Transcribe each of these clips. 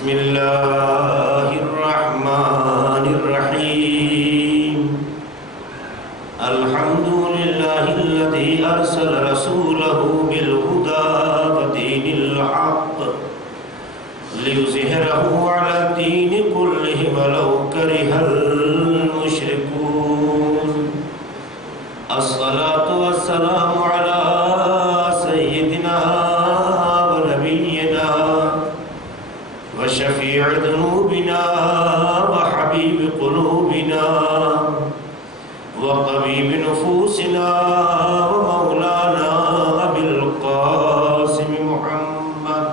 بسم الله الرحمن الرحيم الحمد لله الذي أرسل رسوله بالهدى ودين الحق ليظهره على الدين كله ولو كره المشركون الصلاة والسلام على سيدنا ونبينا وشفيع ذنوبنا وحبيب قلوبنا وطبيب نفوسنا ومولانا أبي القاسم محمد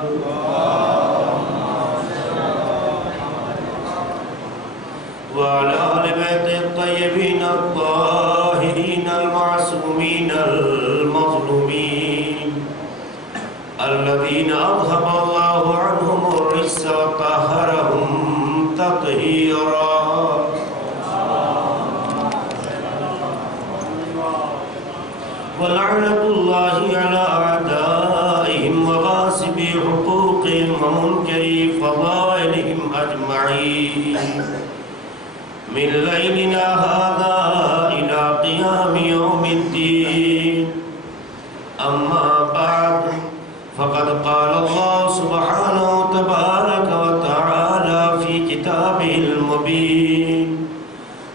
وعلى آل بيته الطيبين الطاهرين المعصومين المظلومين الذين أذهب الله عنهم الرجس وطهرهم تطهيرا ولعنة الله على أعدائهم وغاصبي حقوقهم ومنكري فضائلهم أجمعين من ليلنا هذا إلى قيام يوم الدين أما بعد فقد قال الله سبحانه تبارك وتعالى في كتابه المبين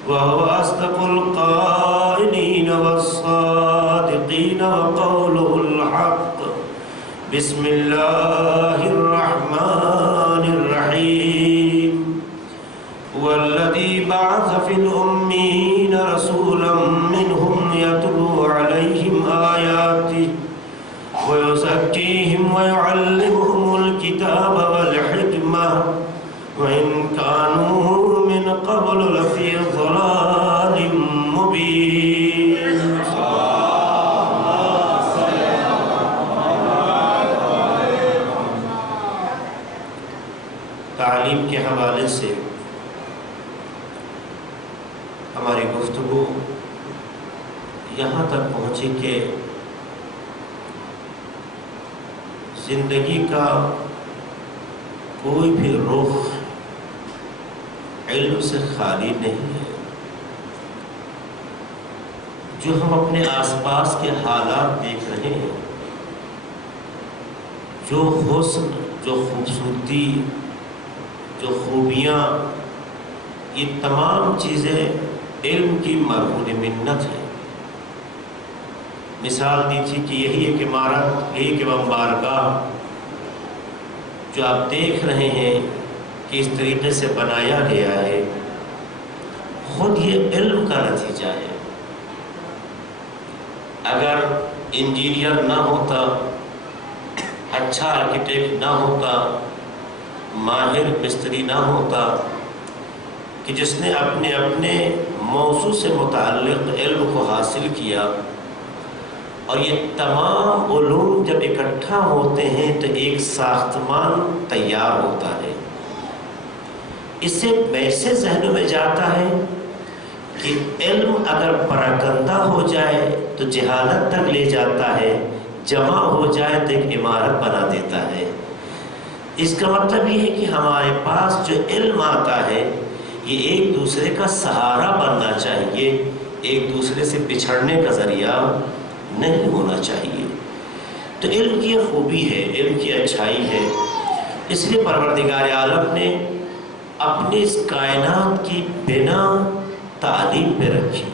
وهو أصدق القائلين والصادقين وقوله الحق بسم الله الرحمن الرحيم والذي بعث في الأمين رسولا منهم يتلو عليهم آياته ويزكيهم ويعلمهم الكتاب والحكمة وإن كانوا من قبل لفي ضلال مبين تعلیم کے حوالے سے ہماری گفتگو یہاں تک پہنچی کہ زندگی کا کوئی بھی رخ علم سے خالی نہیں ہے. جو ہم اپنے آس پاس کے حالات دیکھ رہے ہیں، جو حسن، جو خوبصورتی، جو خوبیاں، یہ تمام چیزیں علم کی مرہون منت ہے. مثال دی تھی کہ یہی ایک عمارت، یہی ایک بارگاہ جو آپ دیکھ رہے ہیں کہ اس طریقے سے بنایا گیا ہے، خود یہ علم کا نتیجہ ہے. اگر انجینئر نہ ہوتا، اچھا آرکیٹیکٹ نہ ہوتا، ماہر مستری نہ ہوتا کہ جس نے اپنے موضوع سے متعلق علم کو حاصل کیا، اور یہ تمام علوم جب اکٹھا ہوتے ہیں تو ایک ساختمان تیار ہوتا ہے. اس سے ویسے ذہنوں میں جاتا ہے کہ علم اگر پراکندہ ہو جائے تو جہالت تک لے جاتا ہے، جمع ہو جائے تو ایک عمارت بنا دیتا ہے. اس کا مطلب یہ ہے کہ ہمارے پاس جو علم آتا ہے یہ ایک دوسرے کا سہارا بننا چاہیے، ایک دوسرے سے بچھڑنے کا ذریعہ نہیں ہونا چاہیے. تو علم کی خوبی ہے، علم کی اچھائی ہے. اس لیے پروردگار عالم نے اپنی اس کائنات کی بنا تعلیم پہ رکھی.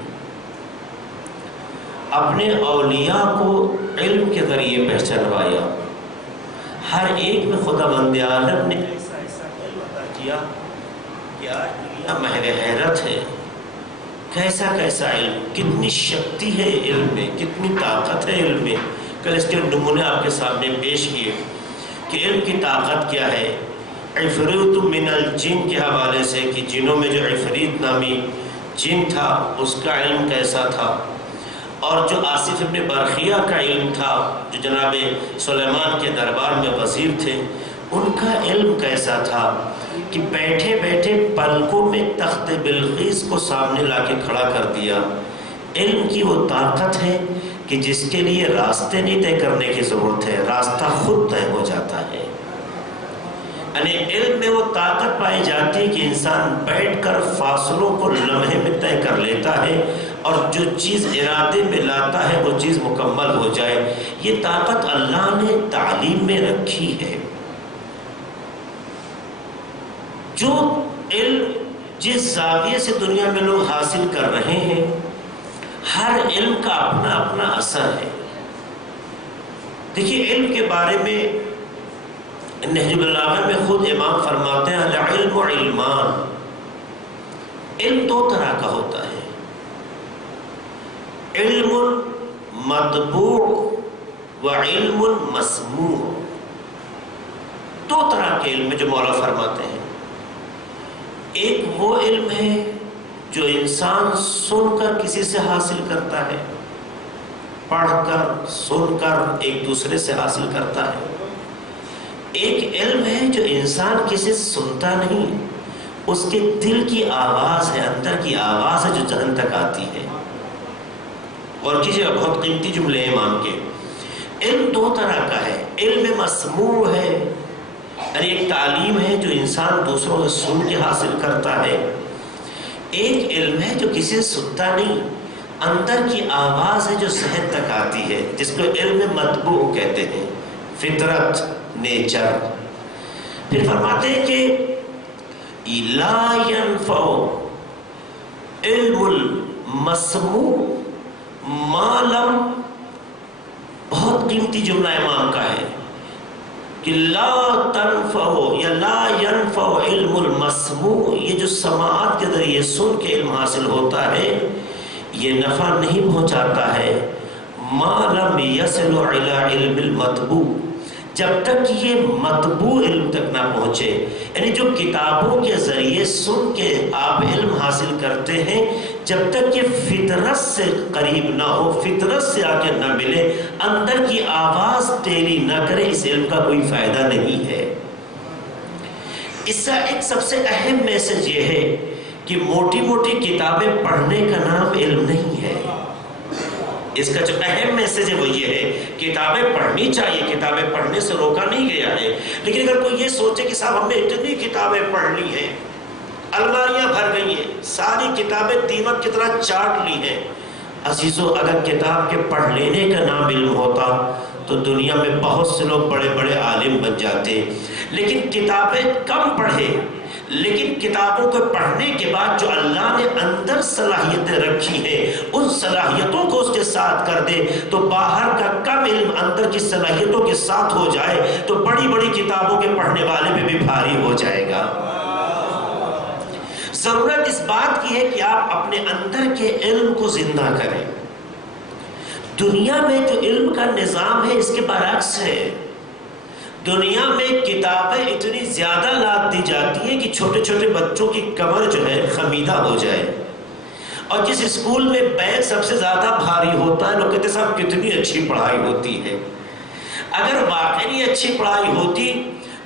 اپنے اولیاء کو علم کے ذریعے پہچانوایا. ہر ایک میں خدا بند عالم نے ایسا علم عطا کیا کہ آج دنیا محل حیرت ہے. کیسا علم، کتنی شکتی ہے علم میں، کتنی طاقت ہے علم میں. کل اس کے نمونے آپ کے سامنے پیش کیے کہ علم کی طاقت کیا ہے. عفریت من الجن کے حوالے سے کہ جنوں میں جو عفریت نامی جن تھا اس کا علم کیسا تھا، اور جو آصف ابن برخیہ کا علم تھا جو جناب سلیمان کے دربار میں وزیر تھے، ان کا علم کیسا تھا کہ بیٹھے بیٹھے پلکوں میں تخت بلقیس کو سامنے لا کے کھڑا کر دیا. علم کی وہ طاقت ہے کہ جس کے لیے راستے نہیں طے کرنے کی ضرورت ہے، راستہ خود طے ہو جاتا ہے. یعنی علم میں وہ طاقت پائی جاتی ہے کہ انسان بیٹھ کر فاصلوں کو لمحے میں طے کر لیتا ہے اور جو چیز ارادے میں لاتا ہے وہ چیز مکمل ہو جائے. یہ طاقت اللہ نے تعلیم میں رکھی ہے. جو علم جس زاویے سے دنیا میں لوگ حاصل کر رہے ہیں، ہر علم کا اپنا اپنا اثر ہے. دیکھیے علم کے بارے میں نہج البلاغہ میں خود امام فرماتے ہیں العلم علمان. علم دو طرح کا ہوتا ہے، علم مطبوع و علم مسموع. دو طرح کے علم جو مولا فرماتے ہیں. ایک وہ علم ہے جو انسان سن کر کسی سے حاصل کرتا ہے، پڑھ کر سن کر ایک دوسرے سے حاصل کرتا ہے. ایک علم ہے جو انسان کسی سے سنتا نہیں، اس کے دل کی آواز ہے، اندر کی آواز ہے جو ذہن تک آتی ہے. اور کسی بہت قیمتی جملے امام کے. علم دو طرح کا ہے، علم مسموع ہے، یعنی ایک تعلیم ہے جو انسان دوسروں سے سن کے حاصل کرتا ہے. ایک علم ہے جو کسی سے سنتا نہیں، اندر کی آواز ہے جو ذہن تک آتی ہے، جس کو علم مطبوع کہتے ہیں، فطرت، نیچر. پھر فرماتے ہیں کہ لا ينفع علم المسموع ما لم، بہت قیمتی جملہ امام کا ہے کہ لا تنفع یا لا ينفع علم المسموع. یہ جو سماعت کے ذریعے سن کے علم حاصل ہوتا ہے یہ نفع نہیں پہنچاتا ہے ما لم يصل الى علم المطبوع، جب تک یہ مطبوع علم تک نہ پہنچے. یعنی جو کتابوں کے ذریعے سن کے آپ علم حاصل کرتے ہیں، جب تک یہ فطرت سے قریب نہ ہو، فطرت سے آ کے نہ ملے، اندر کی آواز تیلی نہ کرے، اس علم کا کوئی فائدہ نہیں ہے. اس کا ایک سب سے اہم میسج یہ ہے کہ موٹی موٹی کتابیں پڑھنے کا نام علم نہیں ہے. اس کا جو اہم میسج ہے وہ یہ ہے، کتابیں پڑھنی چاہیے، کتابیں پڑھنے سے روکا نہیں گیا ہے. لیکن اگر کوئی یہ سوچے کہ صاحب ہم نے اتنی کتابیں پڑھ لی ہیں، الماریاں بھر گئی ہیں، ساری کتابیں دیمک کی طرح چاٹ لی ہیں. عزیزو، اگر کتاب کے پڑھ لینے کا نام علم ہوتا تو دنیا میں بہت سے لوگ بڑے بڑے عالم بن جاتے. لیکن کتابیں کم پڑھے، لیکن کتابوں کو پڑھنے کے بعد جو اللہ نے اندر صلاحیتیں رکھی ہیں ان صلاحیتوں کو اس کے ساتھ کر دے تو باہر کا کم علم اندر کی صلاحیتوں کے ساتھ ہو جائے تو بڑی بڑی کتابوں کے پڑھنے والے میں بھی بھاری ہو جائے گا. ضرورت اس بات کی ہے کہ آپ اپنے اندر کے علم کو زندہ کریں. دنیا میں جو علم کا نظام ہے اس کے برعکس ہے. دنیا میں کتابیں اتنی زیادہ لاد دی جاتی ہیں کہ چھوٹے چھوٹے بچوں کی کمر جو ہے خمیدہ ہو جائے. اور جس اسکول میں بیگ سب سے زیادہ بھاری ہوتا ہے لوگ کہتے ہیں صاحب کتنی اچھی پڑھائی ہوتی ہے. اگر واقعی اچھی پڑھائی ہوتی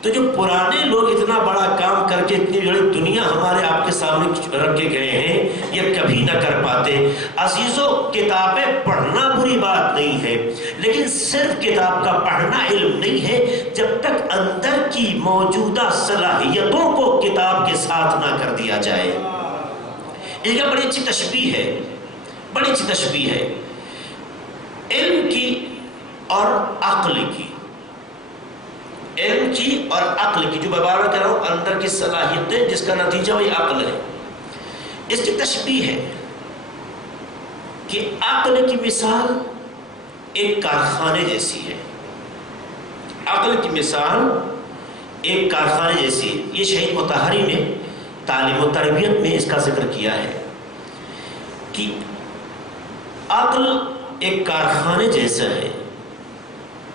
تو جو پرانے لوگ اتنا بڑا کام کر کے اتنی بڑی دنیا ہمارے آپ کے سامنے رکھ کے گئے ہیں یہ کبھی نہ کر پاتے. عزیزو، کتابیں پڑھنا بری بات نہیں ہے، لیکن صرف کتاب کا پڑھنا علم نہیں ہے جب تک اندر کی موجودہ صلاحیتوں کو کتاب کے ساتھ نہ کر دیا جائے. یہ بڑی اچھی تشبیہ ہے، بڑی اچھی تشبیہ ہے علم کی اور عقل کی. علم کی اور عقل کی، جو میں بار بار کہہ رہا ہوں اندر کی صلاحیتیں جس کا نتیجہ وہی عقل ہے. اس کی تشبیہ ہے کہ عقل کی مثال ایک کارخانے جیسی ہے. عقل کی مثال ایک کارخانے جیسی ہے. یہ شہید مطہری نے تعلیم و تربیت میں اس کا ذکر کیا ہے کہ عقل ایک کارخانے جیسا ہے،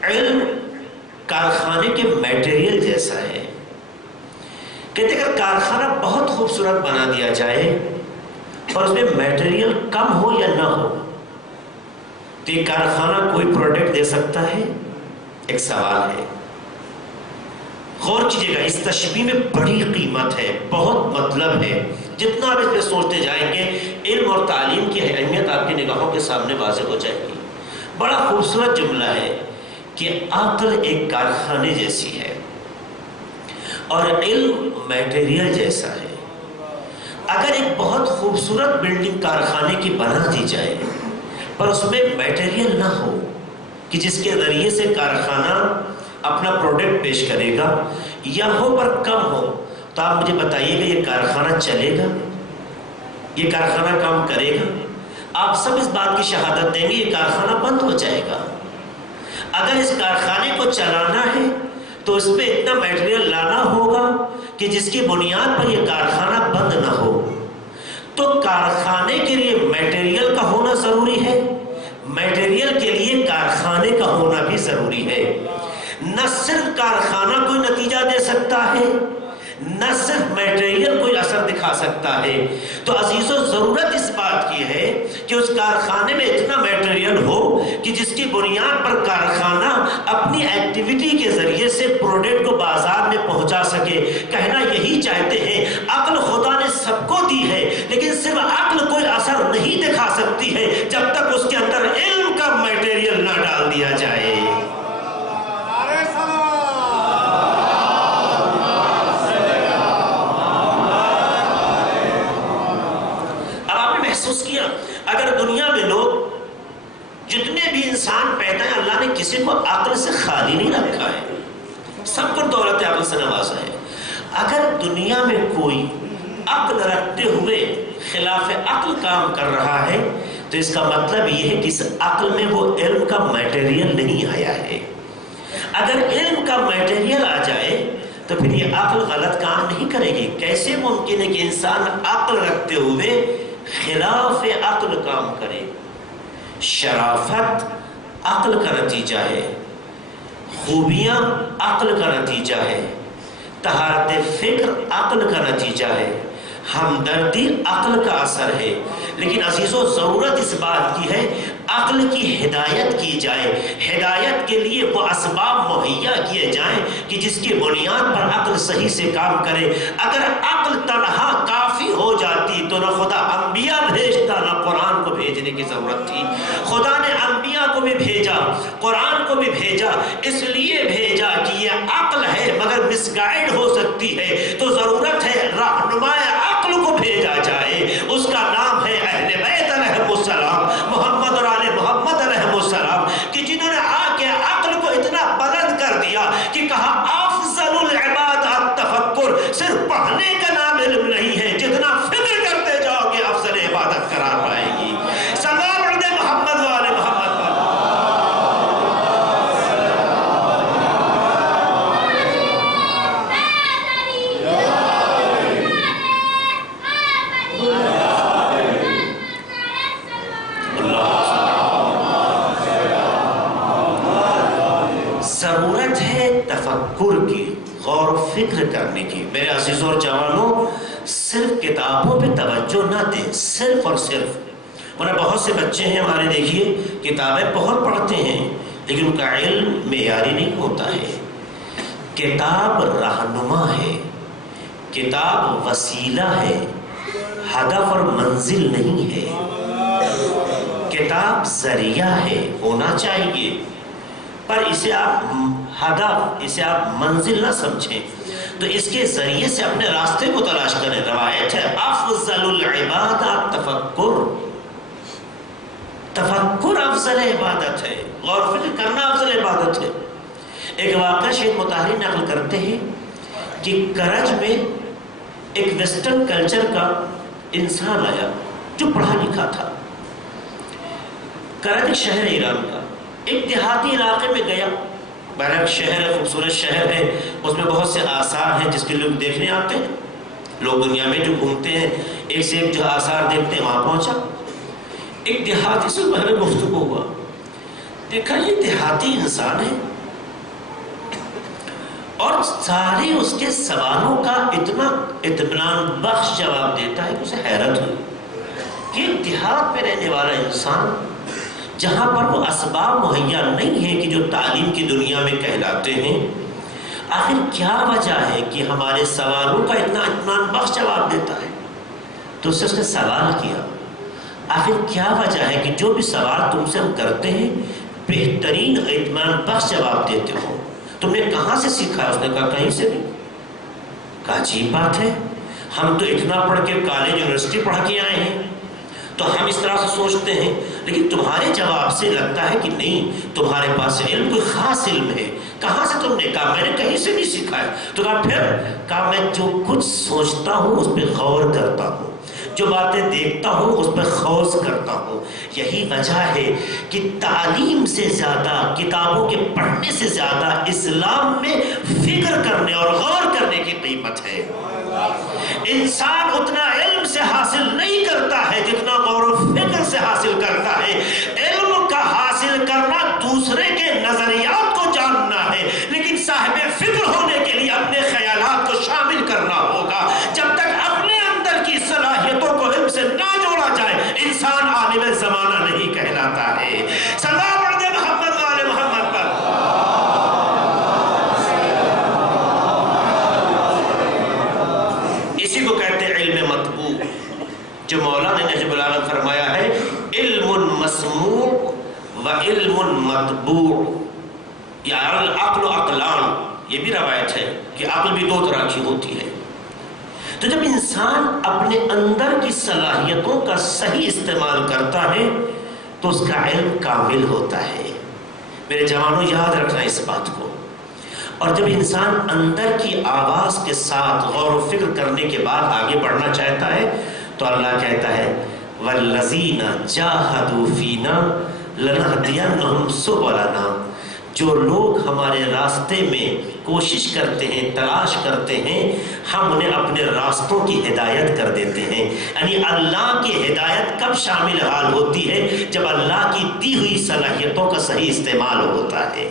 علم کارخانے کے میٹیریل جیسا ہے. کہتے ہیں اگر کارخانہ بہت خوبصورت بنا دیا جائے اور اس میں میٹیریل کم ہو یا نہ ہو تو یہ کارخانہ کوئی پروڈکٹ دے سکتا ہے؟ ایک سوال ہے. غور کیجیے گا، اس تشبیہ میں بڑی قیمت ہے، بہت مطلب ہے. جتنا آپ اس پہ سوچتے جائیں گے علم اور تعلیم کی اہمیت آپ کی نگاہوں کے سامنے واضح ہو جائے گی. بڑا خوبصورت جملہ ہے کہ عقل ایک کارخانے جیسی ہے. اور علم میٹیریل جیسا ہے. اگر ایک بہت خوبصورت بلڈنگ کارخانے کی بنا دی جائے پر اس میں میٹیریل نہ ہو کہ جس کے ذریعے سے کارخانہ اپنا پروڈکٹ پیش کرے گا، یا ہو پر کم ہو، تو آپ مجھے بتائیے گا یہ کارخانہ چلے گا؟ یہ کارخانہ کام کرے گا؟ آپ سب اس بات کی شہادت دیں گے یہ کارخانہ بند ہو جائے گا. اگر اس کارخانے کو چلانا ہے تو اس پہ اتنا میٹیریل لانا ہوگا کہ جس کی بنیاد پر یہ کارخانہ بند نہ ہو. تو کارخانے کے لیے میٹیریل کا ہونا ضروری ہے، میٹیریل کے لیے کارخانے کا ہونا بھی ضروری ہے. نہ صرف کارخانہ کوئی نتیجہ دے سکتا ہے، نہ صرف میٹیریل کوئی اثر دکھا سکتا ہے. تو عزیزو ضرورت اس بات کی ہے کہ اس کارخانے میں اتنا میٹیریل ہو کہ جس کی بنیاد پر کارخانہ اپنی ایکٹیویٹی کے ذریعے سے پروڈکٹ کو بازار میں پہنچا سکے. کہنا یہی چاہتے ہیں عقل خدا نے سب کو دی ہے، لیکن صرف عقل کوئی اثر نہیں دکھا سکتی ہے جب تک اس کے اندر علم کا میٹیریل نہ ڈال دیا جائے. محسوس کیا اگر دنیا میں لوگ جتنے بھی انسان پیدا ہیں، اللہ نے کسی کو عقل سے خالی نہیں رکھا ہے، سب کو دولت عقل سے نوازا ہے. اگر دنیا میں کوئی عقل رکھتے ہوئے خلاف عقل کام کر رہا ہے تو اس کا مطلب یہ ہے کہ اس عقل میں وہ علم کا میٹیریل نہیں آیا ہے. اگر علم کا میٹیریل آ جائے تو پھر یہ عقل غلط کام نہیں کرے گی. کیسے ممکن ہے کہ انسان عقل رکھتے ہوئے خلاف عقل کام کرے؟ شرافت عقل کا نتیجہ ہے، خوبیاں عقل کا نتیجہ ہے، طہارت فکر عقل کا نتیجہ ہے، ہمدردی عقل کا اثر ہے. لیکن عزیزو ضرورت اس بات کی ہے عقل کی ہدایت کی جائے. ہدایت کے لیے وہ اسباب مہیا کیے جائیں کہ جس کی بنیاد پر عقل صحیح سے کام کرے. اگر عقل تنہا کافی ہو جاتی تو نہ خدا انبیاء بھیجتا نہ قرآن کو بھیجنے کی ضرورت تھی. خدا نے انبیاء کو بھی بھیجا، قرآن کو بھی بھیجا، اس لیے بھیجا کہ یہ عقل ہے مگر مس گائیڈ ہو سکتی ہے، تو ضرورت ہے رہنمائے عقل کو بھیجا جائے. اس کا نام ہے اہل بیت علیہ السلام، محمد اور آل محمد علیہ السلام، کہ جنہوں نے آ کے عقل کو اتنا بلند کر دیا کہ کہا افضل العباد التفکر. صرف پڑھنے کا نام علم نہیں ہے، جتنا فکر کرتے جاؤ گے افضل عبادت قرار پائے گی. سلام علیہ محمد و آل محمد. ضرورت ہے تفکر کی، غور و فکر کرنے کی. میرے عزیزوں اور جوانوں، صرف کتابوں پہ توجہ نہ دیں، صرف اور صرف. ورنہ بہت سے بچے ہیں ہمارے، دیکھیے کتابیں بہت پڑھتے ہیں لیکن ان کا علم معیاری نہیں ہوتا ہے. کتاب رہنما ہے، کتاب وسیلہ ہے، ہدف اور منزل نہیں ہے. کتاب ذریعہ ہے، ہونا چاہیے، پر اسے آپ ہدف، اسے آپ منزل نہ سمجھیں. تو اس کے ذریعے سے اپنے راستے کو تلاش کریں. روایت ہے افضل العبادات تفکر، تفکر افضل عبادت ہے، غور و فکر کرنا افضل عبادت ہے. ایک واقعہ شیخ مطہری نقل کرتے ہیں کہ کرج میں ایک ویسٹرن کلچر کا انسان آیا جو پڑھا لکھا تھا. کرج شہر ایران کا ایک دیہاتی علاقے میں گیا. بہرحال شہر ہے، خوبصورت شہر ہے، اس میں بہت سے آثار ہیں جس کے لوگ دیکھنے آتے ہیں. لوگ دنیا میں جو گھومتے ہیں ایک سے ایک جو آثار دیکھتے ہیں. وہاں پہنچا، ایک دیہاتی سے بہرحال گفتگو ہوا. دیکھا یہ دیہاتی انسان ہے اور سارے اس کے سوالوں کا اتنا اطمینان بخش جواب دیتا ہے کہ اسے حیرت ہوئی کہ ایک دیہات میں رہنے والا انسان جہاں پر وہ اسباب مہیا نہیں ہے کہ جو تعلیم کی دنیا میں کہلاتے ہیں، آخر کیا وجہ ہے کہ ہمارے سوالوں کا اتنا اطمینان بخش جواب دیتا ہے. تو اس نے سوال کیا آخر کیا وجہ ہے کہ جو بھی سوال تم سے ہم کرتے ہیں بہترین اطمینان بخش جواب دیتے ہو، تم نے کہاں سے سیکھا؟ اس نے کہا کہیں سے نہیں. کہ عجیب بات ہے، ہم تو اتنا پڑھ کے کالج یونیورسٹی پڑھ کے آئے ہیں، تو ہم اس طرح سے سوچتے ہیں، لیکن تمہارے جواب سے لگتا ہے کہ نہیں، تمہارے پاس علم کوئی خاص علم ہے۔ کہاں سے تم نے؟ کہا میں نے کہیں سے نہیں سیکھا ہے۔ تو کہا پھر؟ کہا میں جو کچھ سوچتا ہوں اس پہ غور کرتا ہوں، جو باتیں دیکھتا ہوں اس پہ خوض کرتا ہوں۔ یہی وجہ ہے کہ تعلیم سے زیادہ، کتابوں کے پڑھنے سے زیادہ اسلام میں فکر کرنے اور غور کرنے کی قیمت ہے۔ انسان اتنا علم سے حاصل نہیں کرتا ہے جتنا غور و فکر سے حاصل کرتا ہے۔ علم کا حاصل کرنا دوسرے کے نظریات کو جاننا ہے، لیکن صاحب فکر ہونے کے لیے اپنے خیالات کو شامل کرنا ہوگا۔ جب تک اپنے اندر کی صلاحیتوں کو علم سے نہ جوڑا جائے، انسان عالم زمانہ نہیں کہلاتا ہے۔ سلام علیہ محمد وآل محمد پر۔ اسی کو کہتے ہیں علم مطبوع، جو مولانا نے نجم العالم فرمایا ہے علم مسموع و علم مطبوع، یا العقل و عقلان، یہ بھی روایت ہے کہ عقل بھی دو طرح کی ہوتی ہے۔ تو جب انسان اپنے اندر کی صلاحیتوں کا صحیح استعمال کرتا ہے تو اس کا علم کامل ہوتا ہے۔ میرے جوانوں یاد رکھنا اس بات کو۔ اور جب انسان اندر کی آواز کے ساتھ غور و فکر کرنے کے بعد آگے بڑھنا چاہتا ہے تو اللہ کہتا ہے وَالَّذِينَ جَاهَدُوا فِينَا لَنَهْدِيَنَّهُمْ سُبُلَنَا، جو لوگ ہمارے راستے میں کوشش کرتے ہیں، تلاش کرتے ہیں، ہم انہیں اپنے راستوں کی ہدایت کر دیتے ہیں۔ یعنی اللہ کی ہدایت کب شامل حال ہوتی ہے؟ جب اللہ کی دی ہوئی صلاحیتوں کا صحیح استعمال ہوتا ہے۔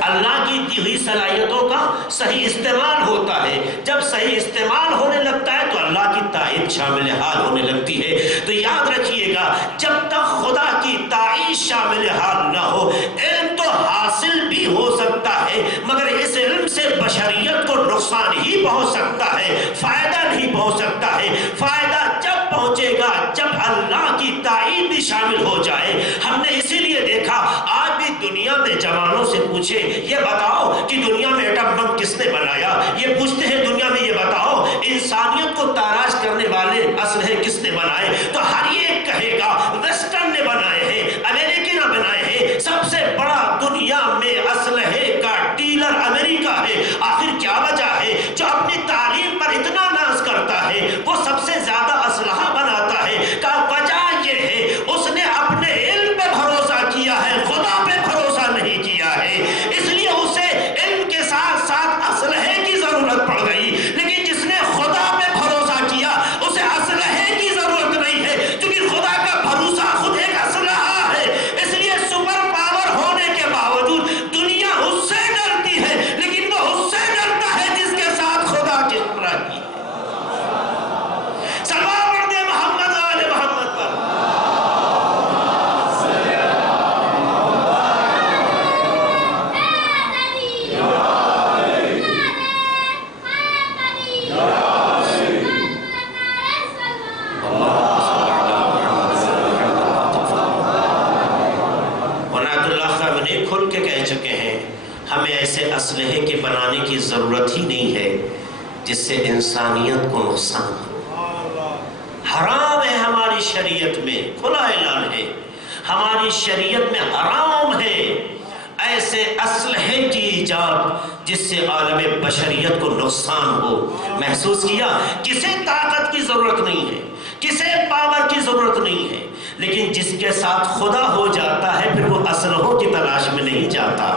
اللہ کی دی ہوئی صلاحیتوں کا صحیح استعمال ہوتا ہے۔ جب صحیح استعمال ہونے لگتا ہے تو اللہ کی تائید شامل حال ہونے لگتی ہے۔ تو یاد رکھیے گا، جب تک خدا کی تائید شامل حال نہ ہو، علم تو حاصل بھی ہو سکتا ہے مگر اس علم سے بشریت کو نقصان ہی پہنچ سکتا ہے، فائدہ نہیں پہنچ سکتا ہے۔ فائدہ جب پہنچے گا جب اللہ کی تائید بھی شامل ہو جائے۔ ہم نے اسی لیے دیکھا، آج بھی دنیا میں جوانوں سے پوچھے یہ بتاؤ کہ دنیا میں ایٹم بم کس نے بنایا، یہ پوچھتے ہیں دنیا میں یہ بتاؤ انسانیت کو تاراج کرنے والے اسلحے کس نے بنائے، تو ہر ایک کہے گا ویسٹرن نے بنائے ہیں، امریکہ نے بنائے ہیں۔ سب سے بڑا دنیا میں اسلحے کا ڈیلر امریکہ ہے۔ آخر کیا وجہ ہے؟ جو اپنی تعلیم پر اتنا ناز کرتا ہے وہ سب سے زیادہ اسلحہ بناتا ہے۔ کا وجہ یہ ہے اس نے اپنے علم پہ بھروسہ کیا ہے، خدا پہ بھروسہ نہیں کیا ہے، اس لیے اسے علم کے ساتھ ساتھ اسلحے کی ضرورت پڑ گئی۔ لیکن جس نے خدا پہ بھروسہ کیا اسے اسلحے کی ضرورت نہیں ہے، کیونکہ خدا کا بھروسہ خود ایک اسلحہ ہے۔ اس لیے سپر پاور ہونے کے باوجود دنیا اس سے ڈرتی ہے، لیکن وہ اس سے ڈرتا ہے جس کے ساتھ خدا کی ہمراہی ہے۔ سلام علیہ محمد وآل محمد پر۔ کھل کے کہہ چکے ہیں ہمیں ایسے اسلحے کے بنانے کی ضرورت ہی نہیں ہے جس سے انسانیت کو نقصان ہو۔ حرام ہے ہماری شریعت میں، کھلا اعلان ہے، ہماری شریعت میں حرام ہے ایسے اسلحے کی ایجاد جس سے عالم بشریت کو نقصان ہو۔ محسوس کیا؟ کسے طاقت کی ضرورت نہیں ہے، کسے پاور کی ضرورت نہیں ہے، لیکن جس کے ساتھ خدا ہو جاتا ہے پھر وہ اسلحوں کی تلاش میں نہیں جاتا۔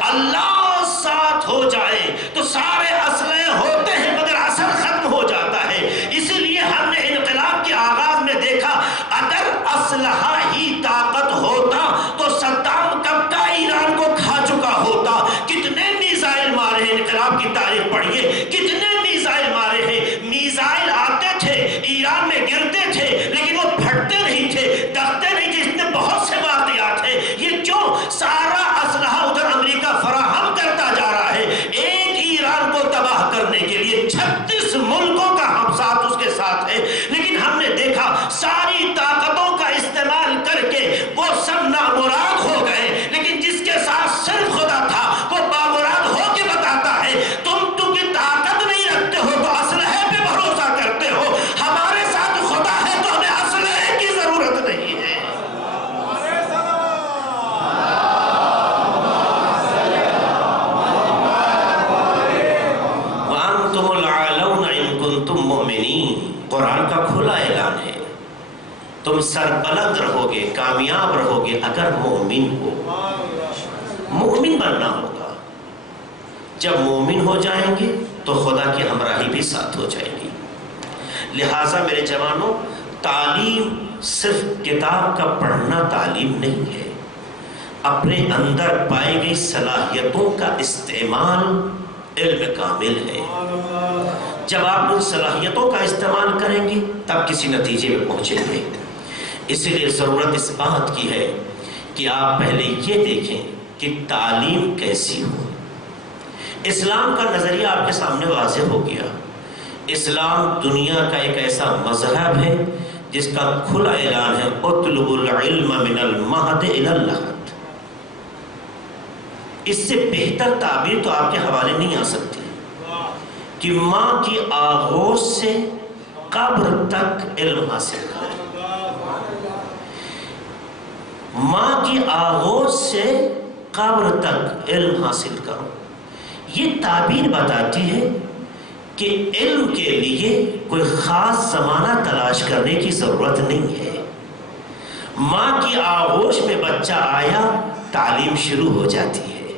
اللہ ساتھ ہو جائے تو سارے اسلحے ہوتے ہیں مگر اثر ختم ہو جاتا ہے۔ اسی لیے ہم نے انقلاب کے آغاز میں دیکھا، اگر اسلحہ ہی طاقت ہوتا تو صدام کب کا ایران کو کھا چکا ہوتا۔ کتنے میزائل مارے ہیں، انقلاب کی تاریخ پڑھیے، کتنے میزائل مارے ہیں۔ میزائل آتے تھے ایران میں گرتے تھے لیکن وہ پھٹتے نہیں تھے، دکتے نہیں تھے۔ اس میں بہت سے واقعات ہیں۔ یہ کیوں؟ سارا اسلحہ ادھر امریکہ فراہم کرتا جا رہا ہے ایک ایران کو تباہ کرنے کے لیے۔ 36 ملکوں کا ہم ساتھ اس کے ساتھ ہے، لیکن ہم نے دیکھا ساری طاقتوں کا استعمال کر کے وہ سب نامراد ہو گئے، لیکن جس کے ساتھ صرف خدا تھا وہ بامراد ہو کے بتاتا ہے تم کی کنتم مومنین، قرآن کا کھلا اعلان ہے، تم سربلند رہو گے، کامیاب رہو گے اگر مومن ہو۔ مومن بننا ہوگا، جب مومن ہو جائیں گے تو خدا کی ہمراہی بھی ساتھ ہو جائے گی۔ لہٰذا میرے جوانوں، تعلیم صرف کتاب کا پڑھنا تعلیم نہیں ہے، اپنے اندر پائی گئی صلاحیتوں کا استعمال علم کامل ہے۔ جب آپ ان صلاحیتوں کا استعمال کریں گے تب کسی نتیجے میں پہنچیں گے۔ اسی لیے ضرورت اس بات کی ہے کہ آپ پہلے یہ دیکھیں کہ تعلیم کیسی ہو۔ اسلام کا نظریہ آپ کے سامنے واضح ہو گیا۔ اسلام دنیا کا ایک ایسا مذہب ہے جس کا کھلا اعلان ہے اطلبوا العلم من المہد الی اللحد۔ اس سے بہتر تعبیر تو آپ کے حوالے نہیں آ سکتی کہ ماں کی آغوش سے قبر تک علم حاصل کریں۔ ماں کی آغوش سے قبر تک علم حاصل کرو، یہ تعبیر بتاتی ہے کہ علم کے لیے کوئی خاص زمانہ تلاش کرنے کی ضرورت نہیں ہے۔ ماں کی آغوش میں بچہ آیا، تعلیم شروع ہو جاتی ہے۔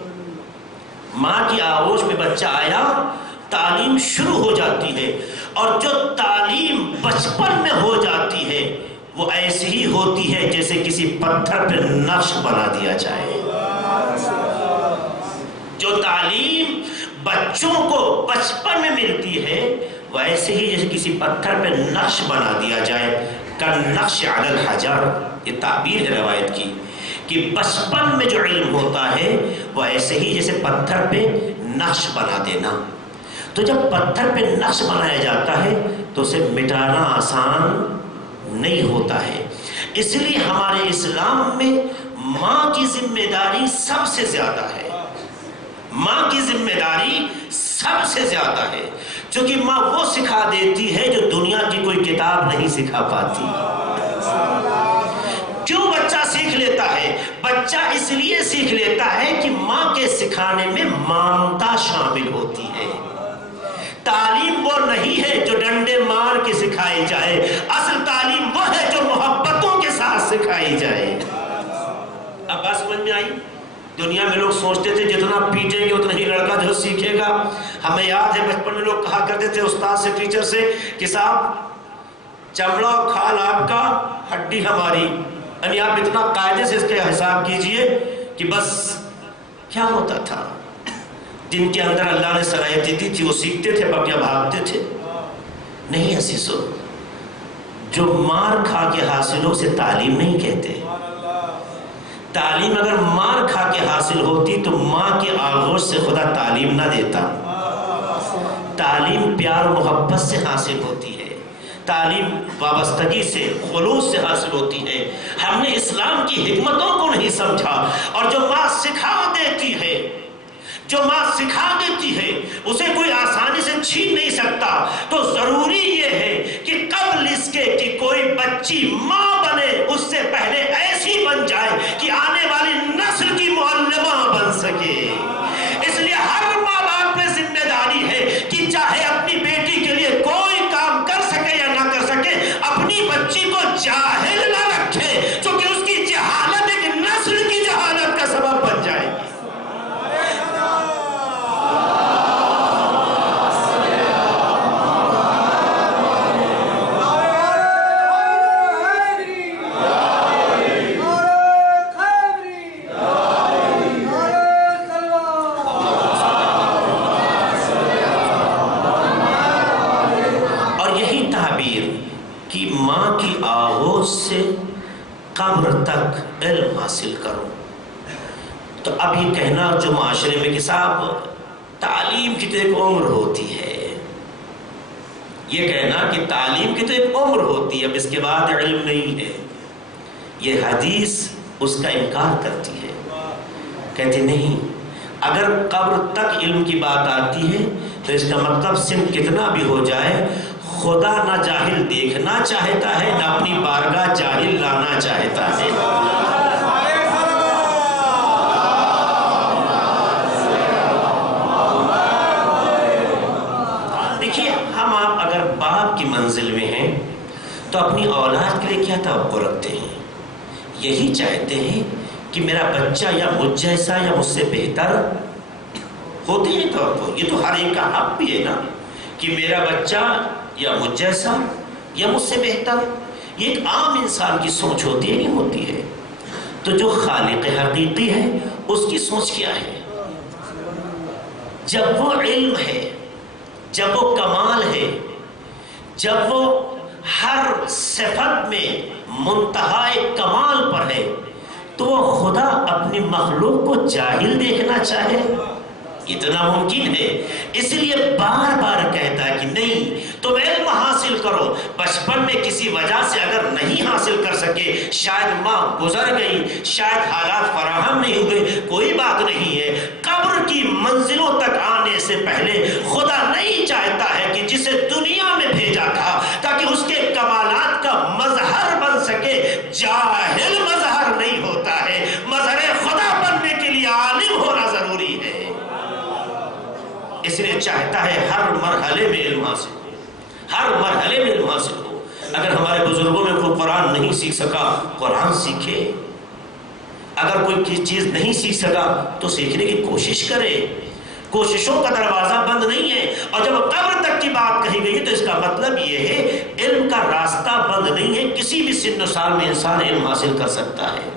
ماں کی آغوش میں بچہ آیا، تعلیم شروع ہو جاتی ہے، اور جو تعلیم بچپن میں ہو جاتی ہے وہ ایسی ہی ہوتی ہے جیسے کسی پتھر پہ نقش بنا دیا جائے۔ جو تعلیم بچوں کو بچپن میں ملتی ہے وہ ایسے ہی جیسے کسی پتھر پہ نقش بنا دیا جائے، کالنقش علی الحجر، یہ تعبیر ہے روایت کی کہ بچپن میں جو علم ہوتا ہے وہ ایسے ہی جیسے پتھر پہ نقش بنا دینا۔ تو جب پتھر پہ نقش بنایا جاتا ہے تو اسے مٹانا آسان نہیں ہوتا ہے۔ اس لیے ہمارے اسلام میں ماں کی ذمہ داری سب سے زیادہ ہے۔ ماں کی ذمہ داری سب سے زیادہ ہے، کیونکہ ماں وہ سکھا دیتی ہے جو دنیا کی کوئی کتاب نہیں سکھا پاتی۔ کیوں بچہ سیکھ لیتا ہے؟ بچہ اس لیے سیکھ لیتا ہے کہ ماں کے سکھانے میں مامتا شامل ہوتی ہے۔ تعلیم وہ نہیں ہے جو ڈنڈے مار کے سکھائی جائے، اصل تعلیم وہ ہے جو محبتوں کے ساتھ سکھائی جائے۔ اب بات سمجھ میں آئی؟ دنیا میں لوگ سوچتے تھے جتنا پیٹیں گے اتنا ہی لڑکا جو سیکھے گا۔ ہمیں یاد ہے بچپن میں لوگ کہا کرتے تھے استاد سے، ٹیچر سے کہ صاحب چمڑا اور کھال آپ کا، ہڈی ہماری، یعنی آپ اتنا قاعدے سے اس کے حساب کیجئے کہ بس کیا ہوتا تھا۔ جن کے اندر اللہ نے صلاحیت دی تھی وہ سیکھتے تھے، بقیہ بھاگتے تھے۔ نہیں عزیزو، جو مار کھا کے حاصل ہو اسے تعلیم نہیں کہتے۔ تعلیم اگر مار کھا کے حاصل ہوتی تو ماں کی آغوش سے خدا تعلیم نہ دیتا۔ تعلیم پیار و محبت سے حاصل ہوتی ہے، تعلیم وابستگی سے، خلوص سے حاصل ہوتی ہے۔ ہم نے اسلام کی حکمتوں کو نہیں سمجھا، اور جو ماں سکھا دیتی ہے، جو ماں سکھا دیتی ہے اسے کوئی آسانی سے چھین نہیں سکتا۔ تو ضروری یہ ہے کہ قبل اس کے کہ کوئی بچی ماں بنے اس سے پہلے ایسی بن جائے کہ آنے والی نسل کی معلمہ بن سکے۔ اس لیے ہر ماں باپ پہ ذمہ داری ہے کہ چاہے اپنی بیٹی کے لیے کوئی کام کر سکے یا نہ کر سکے، اپنی بچی کو جاہل نہ رکھے، کیونکہ اس کی جہالت ایک نسل کی جہالت کا سبب بن جائے گی۔ سے قبر تک علم حاصل کرو۔ تو اب یہ کہنا جو معاشرے میں کہ صاحب تعلیم کی تو ایک عمر ہوتی ہے، یہ کہنا کہ تعلیم کی تو ایک عمر ہوتی ہے، اب اس کے بعد علم نہیں ہے، یہ حدیث اس کا انکار کرتی ہے۔ کہتے نہیں، اگر قبر تک علم کی بات آتی ہے تو اس کا مطلب سن کتنا بھی ہو جائے خدا نہ جاہل دیکھنا چاہتا ہے، نہ اپنی بارگاہ جاہل لانا چاہتا ہے۔ دیکھیے ہم آپ اگر باپ کی منزل میں ہیں تو اپنی اولاد کے لیے کیا توقع رکھتے ہیں؟ یہی چاہتے ہیں کہ میرا بچہ یا مجھ جیسا یا مجھ سے بہتر ہوتے ہیں توقع. یہ تو ہر ایک کا حق بھی ہے نا کہ میرا بچہ یا مجھ جیسا یا مجھ سے بہتر. یہ ایک عام انسان کی سوچ ہوتی ہے، نہیں ہوتی ہے؟ تو جو خالق حقیقی ہے اس کی سوچ کیا ہے؟ جب وہ علم ہے، جب وہ کمال ہے، جب وہ ہر صفت میں منتہائے کمال پر ہے، تو وہ خدا اپنی مخلوق کو جاہل دیکھنا چاہے؟ اتنا ممکن ہے. اس لیے بار بار کہتا ہے کہ نہیں تم علم حاصل کرو. بچپن میں کسی وجہ سے اگر نہیں حاصل کر سکے، شاید ماں گزر گئی، شاید حالات فراہم نہیں ہوئے، کوئی بات نہیں ہے. قبر کی منزلوں تک آنے سے پہلے خدا نہیں چاہتا ہے کہ جسے دنیا میں بھیجا تھا تاکہ اس کے کمالات کا مظہر بن سکے. جاہل مظہر نہیں ہوتا ہے، مظہر خدا بننے کے لیے عالم ہونا ضروری ہے. اس لیے چاہتا ہے ہر مرحلے میں علم حاصل ہو، ہر مرحلے میں علم حاصل ہو. اگر ہمارے بزرگوں میں کوئی قرآن نہیں سیکھ سکا، قرآن سیکھے. اگر کوئی چیز نہیں سیکھ سکا تو سیکھنے کی کوشش کرے. کوششوں کا دروازہ بند نہیں ہے. اور جب قبر تک کی بات کہی گئی تو اس کا مطلب یہ ہے علم کا راستہ بند نہیں ہے. کسی بھی سن و سال میں انسان علم حاصل کر سکتا ہے.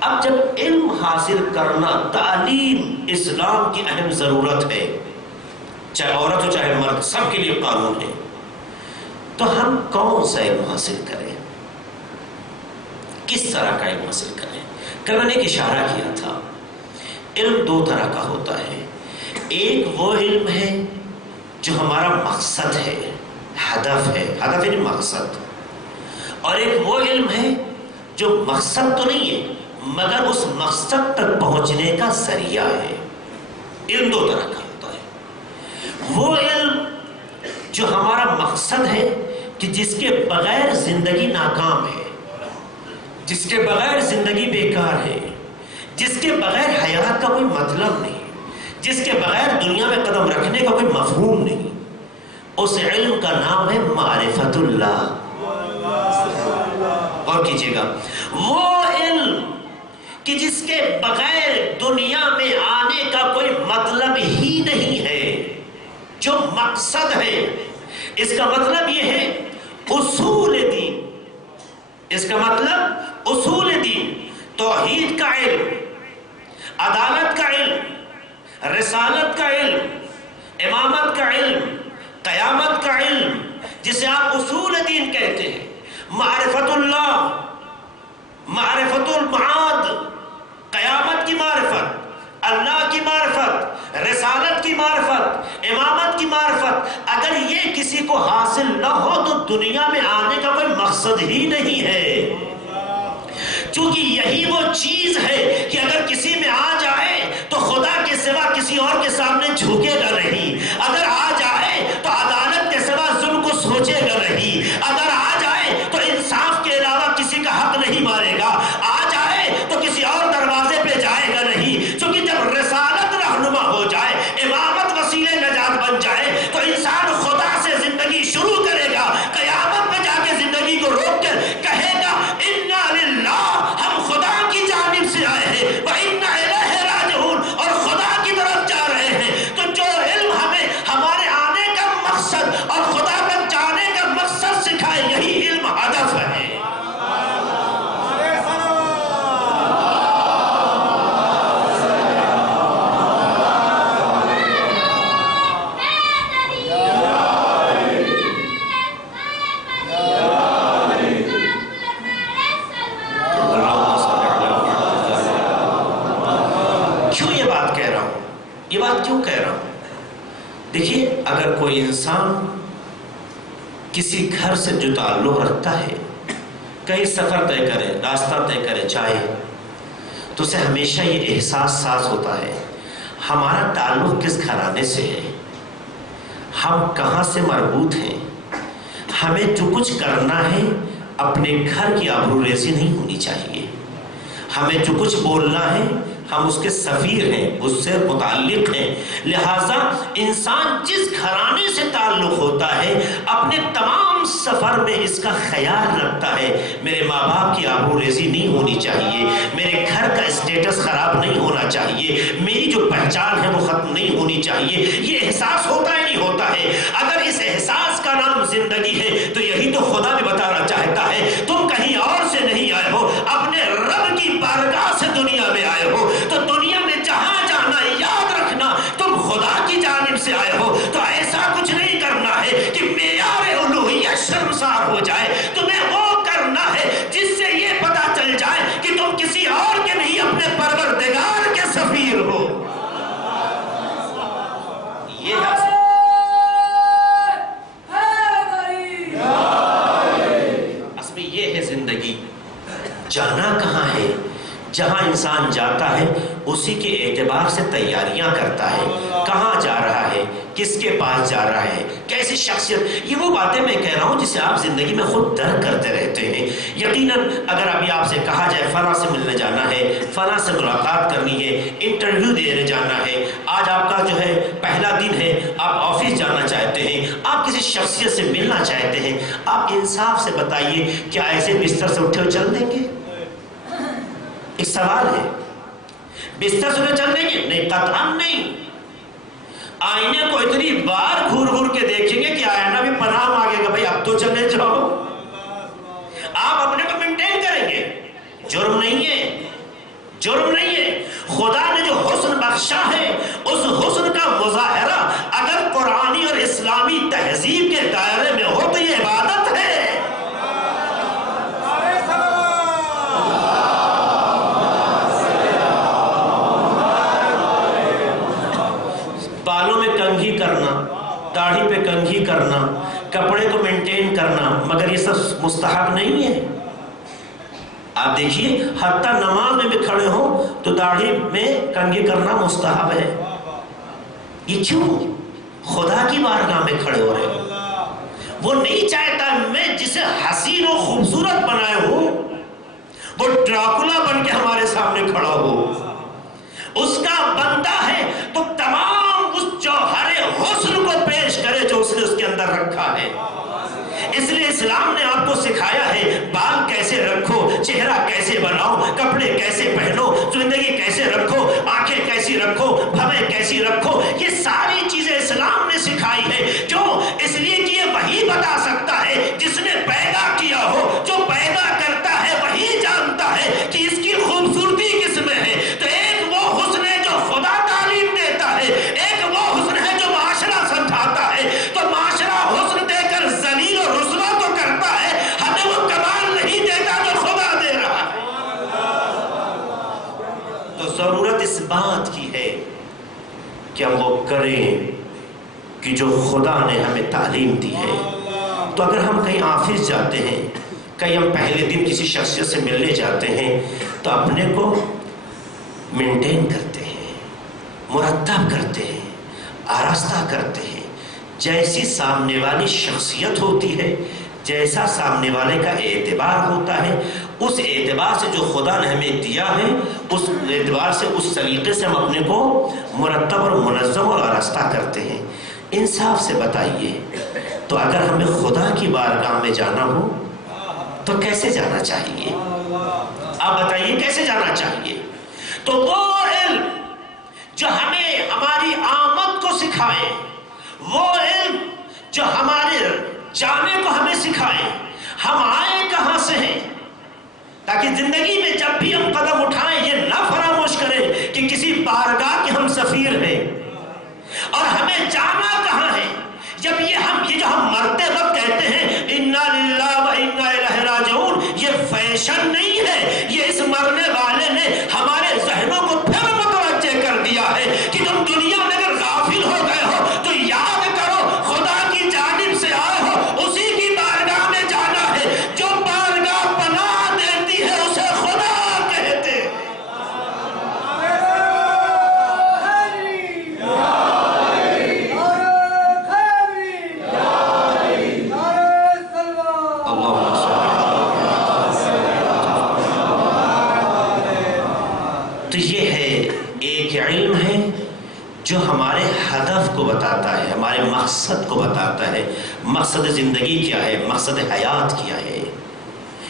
اب جب علم حاصل کرنا، تعلیم اسلام کی اہم ضرورت ہے، چاہے عورت ہو چاہے مرد، سب کے لیے قانون ہے. تو ہم کون سا علم حاصل کریں؟ کس طرح کا علم حاصل کریں؟ کل میں نے ایک اشارہ کیا تھا، علم دو طرح کا ہوتا ہے. ایک وہ علم ہے جو ہمارا مقصد ہے، ہدف ہے، ہدف یعنی مقصد. اور ایک وہ علم ہے جو مقصد تو نہیں ہے مگر اس مقصد تک پہنچنے کا ذریعہ ہے. علم دو طرح کا ہوتا ہے. وہ علم جو ہمارا مقصد ہے کہ جس کے بغیر زندگی ناکام ہے، جس کے بغیر زندگی بیکار ہے، جس کے بغیر حیات کا کوئی مطلب نہیں، جس کے بغیر دنیا میں قدم رکھنے کا کوئی مفہوم نہیں. اس علم کا نام ہے معرفت اللہ. اور کیجئے گا، وہ علم کہ جس کے بغیر دنیا میں آنے کا کوئی مطلب ہی نہیں ہے، جو مقصد ہے. اس کا مطلب یہ ہے اصول دین. اس کا مطلب اصول دین، توحید کا علم، عدالت کا علم، رسالت کا علم، امامت کا علم، قیامت کا علم، جسے آپ اصول دین کہتے ہیں. معرفت اللہ، معرفت المعاد، قیامت کی معرفت، اللہ کی معرفت، رسالت کی معرفت، امامت کی معرفت. اگر یہ کسی کو حاصل نہ ہو تو دنیا میں آنے کا کوئی مقصد ہی نہیں ہے. چونکہ یہی وہ چیز ہے کہ اگر کسی میں آ جائے تو خدا کے سوا کسی اور کے سامنے جھکے گا نہیں. اگر آ جائے تو عدالت کے سوا ظلم کو سوچے گا نہیں. اگر آ جائے تو انصاف کے علاوہ کسی کا حق نہیں مارے گا. آ جائے تو کسی اور دروازے پہ جائے گا نہیں. چونکہ جب رسالت رہنما ہو جائے، امامت وسیلے نجات بن جائے تو انسان خدا سے زندگی شروع کرے گا. قیامت میں جا کے زندگی کو روک کر کہے گا انا للہ، ہم خدا کی جانب سے آئے ہیں، وَإِنَّا إِلَيْهِ رَاجِعُونَ، اور خدا کی طرف جا رہے ہیں. تو جو علم ہمیں ہمارے آنے کا مقصد اور خدا تک جانے کا مقصد سکھائے، یہی علم ہدف ہے. یہ بات کیوں کہہ رہا ہوں؟ دیکھیے، اگر کوئی انسان کسی گھر سے جو تعلق رکھتا ہے، کہیں سفر طے کرے، راستہ طے کرے، چاہے تو اسے ہمیشہ یہ احساس ساز ہوتا ہے ہمارا تعلق کس گھرانے سے ہے، ہم کہاں سے مربوط ہیں. ہمیں جو کچھ کرنا ہے اپنے گھر کی آبروریزی نہیں ہونی چاہیے. ہمیں جو کچھ بولنا ہے ہم اس کے سفیر ہیں، اس سے متعلق ہیں. لہٰذا انسان جس گھرانے سے تعلق ہوتا ہے اپنے تمام سفر میں اس کا خیال رکھتا ہے. میرے ماں باپ کی آبروریزی نہیں ہونی چاہیے، میرے گھر کا اسٹیٹس خراب نہیں ہونا چاہیے، میری جو پہچان ہے وہ ختم نہیں ہونی چاہیے. یہ احساس ہوتا ہے نہیں ہوتا ہے؟ اگر اس احساس کا نام زندگی ہے تو یہی تو خدا بھی بتانا چاہتا ہے. تم کہیں اور سے نہیں آئے ہو، اپنے رب کی بارگاہ سے دنیا میں آئے ہو. تو دنیا میں جہاں جانا یاد رکھنا تم خدا کی جانب سے آئے ہو. تو ایسا کچھ نہیں کرنا ہے کہ معیار الوہیت شرمسار ہو جائے. تمہیں وہ کرنا ہے جس سے یہ پتا چل جائے کہ تم کسی اور کے نہیں اپنے پروردگار کے سفیر ہو. یہ اصل میں یہ ہے زندگی. جانا کہاں ہے؟ جہاں انسان جاتا ہے اسی کے اعتبار سے تیاریاں کرتا ہے. کہاں جا رہا ہے، کس کے پاس جا رہا ہے، کیسی شخصیت. یہ وہ باتیں میں کہہ رہا ہوں جسے آپ زندگی میں خود درک کرتے رہتے ہیں. یقیناً اگر ابھی آپ سے کہا جائے فلاں سے ملنے جانا ہے، فلاں سے ملاقات کرنی ہے، انٹرویو دینے جانا ہے، آج آپ کا جو ہے پہلا دن ہے، آپ آفس جانا چاہتے ہیں، آپ کسی شخصیت سے ملنا چاہتے ہیں، آپ انصاف سے بتائیے کیا ایسے بستر سے اٹھے چل دیں گے؟ ایک سوال ہے. بستر سے چل دیں گے؟ نہیں، قطعاً نہیں. آئینے کو اتنی بار گھور گھور کے دیکھیں گے کہ آئینہ بھی پناہ مانگے گا، بھائی اب تو چلے جاؤ. آپ اپنے کو مینٹین کریں گے. جرم نہیں ہے، جرم نہیں ہے. خدا نے جو حسن بخشا ہے اس حسن کا مظاہرہ اگر قرآنی اور اسلامی تہذیب کے دائرے میں ہو تو یہ عبادت ہے. بالوں میں کنگھی کرنا، داڑھی پہ کنگھی کرنا، کپڑے کو مینٹین کرنا، مگر یہ سب مستحب نہیں ہے. آپ دیکھیے حتیٰ نماز میں بھی کھڑے ہوں تو داڑھی میں کنگھی کرنا مستحب ہے. یہ کیوں؟ خدا کی بارگاہ میں کھڑے ہو رہے ہو. وہ نہیں چاہتا میں جسے حسین و خوبصورت بنائے ہوں وہ ڈراکولا بن کے ہمارے سامنے کھڑا ہو. اس کا بندہ ہے تو تمام اس جوہر حسن کو پیش کرے جو اس نے اس کے اندر رکھا ہے. اس لیے اسلام نے آپ کو سکھایا ہے بال کیسے رکھو، چہرہ کیسے بناؤ، کپڑے کیسے پہنو، زندگی کیسے رکھو، آنکھیں کیسی رکھو، بھویں کیسی رکھو. یہ ساری چیزیں اسلام نے سکھائی ہے. جو اس لیے کہ یہ وہی بتا سکتا ہے جس نے پیدا کیا ہو. جو پیدا کرتا ہے وہی جانتا ہے کہ اس کی خوبصورتی کس میں ہے. تو ایک وہ حسن ہے جو خدا تعلیم دیتا ہے، ایک وہ حسن ہے جو معاشرہ سمجھاتا ہے. تو معاشرہ حسن دے کر ذلیل و رسوا تو کرتا ہے، ہمیں وہ کمال نہیں دیتا جو خدا دے رہا ہے. تو ضرورت اس بات کی ہے کہ ہم وہ کریں کہ جو خدا نے ہمیں تعلیم دی ہے. تو اگر ہم کہیں آفس جاتے ہیں، کہیں ہم پہلے دن کسی شخصیت سے ملنے جاتے ہیں تو اپنے کو مینٹین کرتے ہیں، مرتب کرتے ہیں، آراستہ کرتے ہیں. جیسی سامنے والی شخصیت ہوتی ہے، جیسا سامنے والے کا اعتبار ہوتا ہے، اس اعتبار سے جو خدا نے ہمیں دیا ہے اس اعتبار سے اس طریقے سے ہم اپنے کو مرتب اور منظم اور آراستہ کرتے ہیں. انصاف سے بتائیے تو اگر ہمیں خدا کی بارگاہ میں جانا ہو تو کیسے جانا چاہیے؟ آپ بتائیے کیسے جانا چاہیے؟ تو وہ علم جو ہمیں ہماری آمد کو سکھائے، وہ علم جو ہمارے جانے کو ہمیں سکھائے، ہم آئے کہاں سے ہیں، تاکہ زندگی میں جب بھی ہم قدم اٹھائیں یہ نہ فراموش کریں کہ کسی بارگاہ کے ہم سفیر ہیں اور ہمیں جانا کہاں ہے. جب یہ جو ہم مرتے وقت کہتے ہیں انا للہ و انا الیہ راجعون، یہ فیشن نہیں ہے، یہ اس مرنے والے نے ہمارے ذہنوں کو پھر متوجہ کر دیا ہے کہ تم دنیا میں اگر غافل ہو گئے ہو تو یاد کرو خدا کی جانب سے آئے ہو، اسی کی بارگاہ میں جانا ہے. جو بارگاہ پناہ دیتی ہے اسے خدا کہتے ہیں. بتاتا ہے، ہمارے مقصد کو بتاتا ہے۔ مقصد زندگی کیا ہے، مقصد حیات کیا ہے،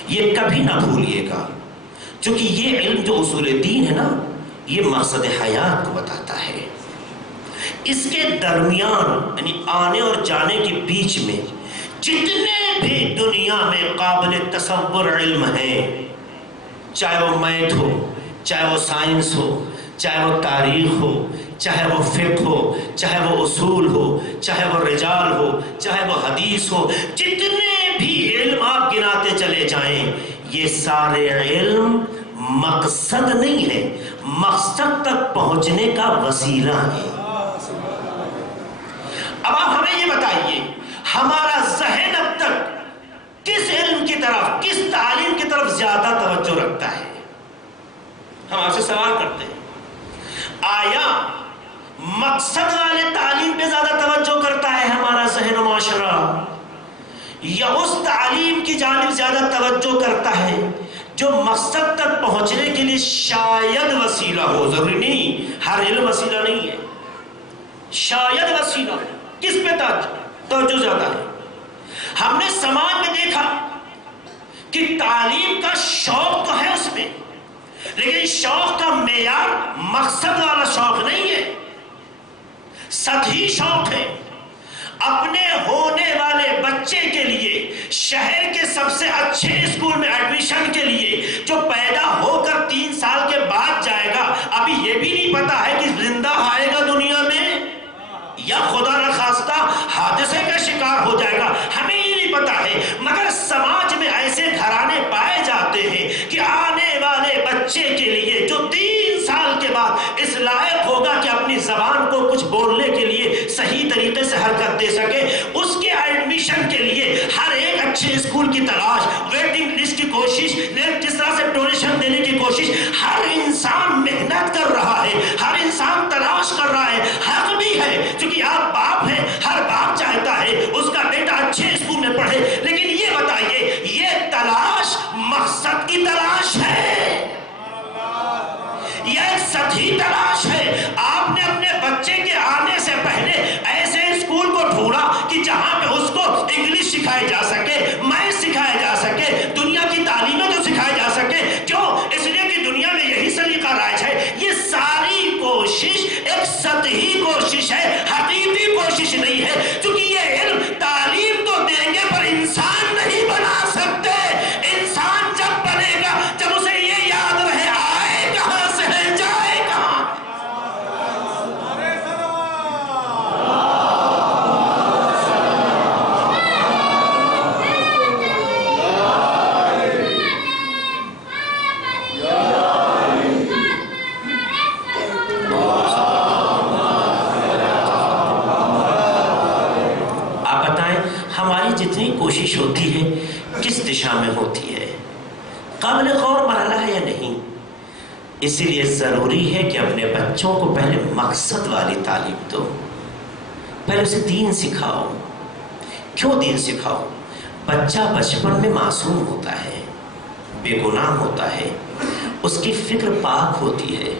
یہ کبھی نہ بھولیے گا، چونکہ یہ علم جو اصول دین ہے نا، یہ مقصد حیات کو بتاتا ہے۔ اس کے درمیان یعنی آنے اور جانے کے بیچ میں جتنے بھی دنیا میں قابل تصور علم ہیں، چاہے وہ میتھ ہو، چاہے وہ سائنس ہو، چاہے وہ تاریخ ہو، چاہے وہ فقہ ہو، چاہے وہ اصول ہو، چاہے وہ رجال ہو، چاہے وہ حدیث ہو، جتنے بھی علم آپ گناتے چلے جائیں، یہ سارے علم مقصد نہیں ہے، مقصد تک پہنچنے کا وسیلہ ہے۔ اب آپ ہمیں یہ بتائیے، ہمارا ذہن اب تک کس علم کی طرف، کس تعلیم کی طرف زیادہ توجہ رکھتا ہے؟ ہم آپ سے سوال کرتے ہیں، آیا مقصد والے تعلیم پہ زیادہ توجہ کرتا ہے ہمارا ذہن و معاشرہ، یا اس تعلیم کی جانب زیادہ توجہ کرتا ہے جو مقصد تک پہنچنے کے لیے شاید وسیلہ ہو؟ ضروری نہیں، ہر علم وسیلہ نہیں ہے، شاید وسیلہ ہو۔ کس پہ توجہ زیادہ ہے؟ ہم نے سماج میں دیکھا کہ تعلیم کا شوق تو ہے اس میں، لیکن شوق کا معیار مقصد والا شوق نہیں ہے، سطحی شوق ہے۔ اپنے ہونے والے بچے کے لیے شہر کے سب سے اچھے اسکول میں ایڈمیشن کے لیے، جو پیدا ہو کر 3 سال کے بعد جائے گا، ابھی یہ بھی نہیں پتا ہے کہ زندہ آئے گا دنیا میں یا خدا نخواستہ حادثے کا شکار ہو جائے گا، ہمیں یہ نہیں پتا ہے، مگر سماج میں ایسے گھرانے پائے جاتے ہیں کہ آنے والے بچے کے لیے جو 3 سال کے بعد اس لائق ہوگا کہ اپنی زبان کو کچھ بولنے کے لیے صحیح طریقے سے حرکت دے سکے، اس کے ایڈمیشن کے لیے ہر ایک اچھے اسکول کی تلاش، ویٹنگ لسٹ کی کوشش، جس طرح سے ڈونیشن دینے کی کوشش، ہر انسان محنت کر رہا ہے، ہر انسان تلاش کر رہا ہے، حق بھی ہے، کیونکہ آپ باپ ہیں، ہر باپ چاہتا ہے اس کا بیٹا اچھے اسکول میں پڑھے، لیکن یہ بتائیے، یہ تلاش مقصد کی تلاش ہے یا ایک سطحی تلاش ہے؟ آپ نے اپنے بچے کے آنے سے پہلے ایسے اسکول کو ڈھونڈا کہ جہاں پہ اس کو انگلش سکھائی جا سکے، میتھ سکھایا جا سکے، دنیا کی تعلیمیں تو سکھائی جا سکے، کیوں؟ اس لیے کہ دنیا میں یہی سلیقہ رائج ہے۔ یہ ساری کوشش ایک سطحی کوشش ہے، حقیقی کوشش نہیں ہے، کیونکہ یہ علم تعلیم تو دیں گے پر انسان نہیں بنا سکتے۔ انسان جب بنے گا جب اسے یہ یاد رہے آئے کہاں سے ہے، جائے کہاں۔ ہماری جتنی کوشش ہوتی ہے کس دشا میں ہوتی ہے، قابل غور مرحلہ ہے یا نہیں؟ اسی لیے ضروری ہے کہ اپنے بچوں کو پہلے مقصد والی تعلیم دو، پہلے اسے دین سکھاؤ۔ کیوں دین سکھاؤ؟ بچہ بچپن میں معصوم ہوتا ہے، بے گناہ ہوتا ہے، اس کی فکر پاک ہوتی ہے،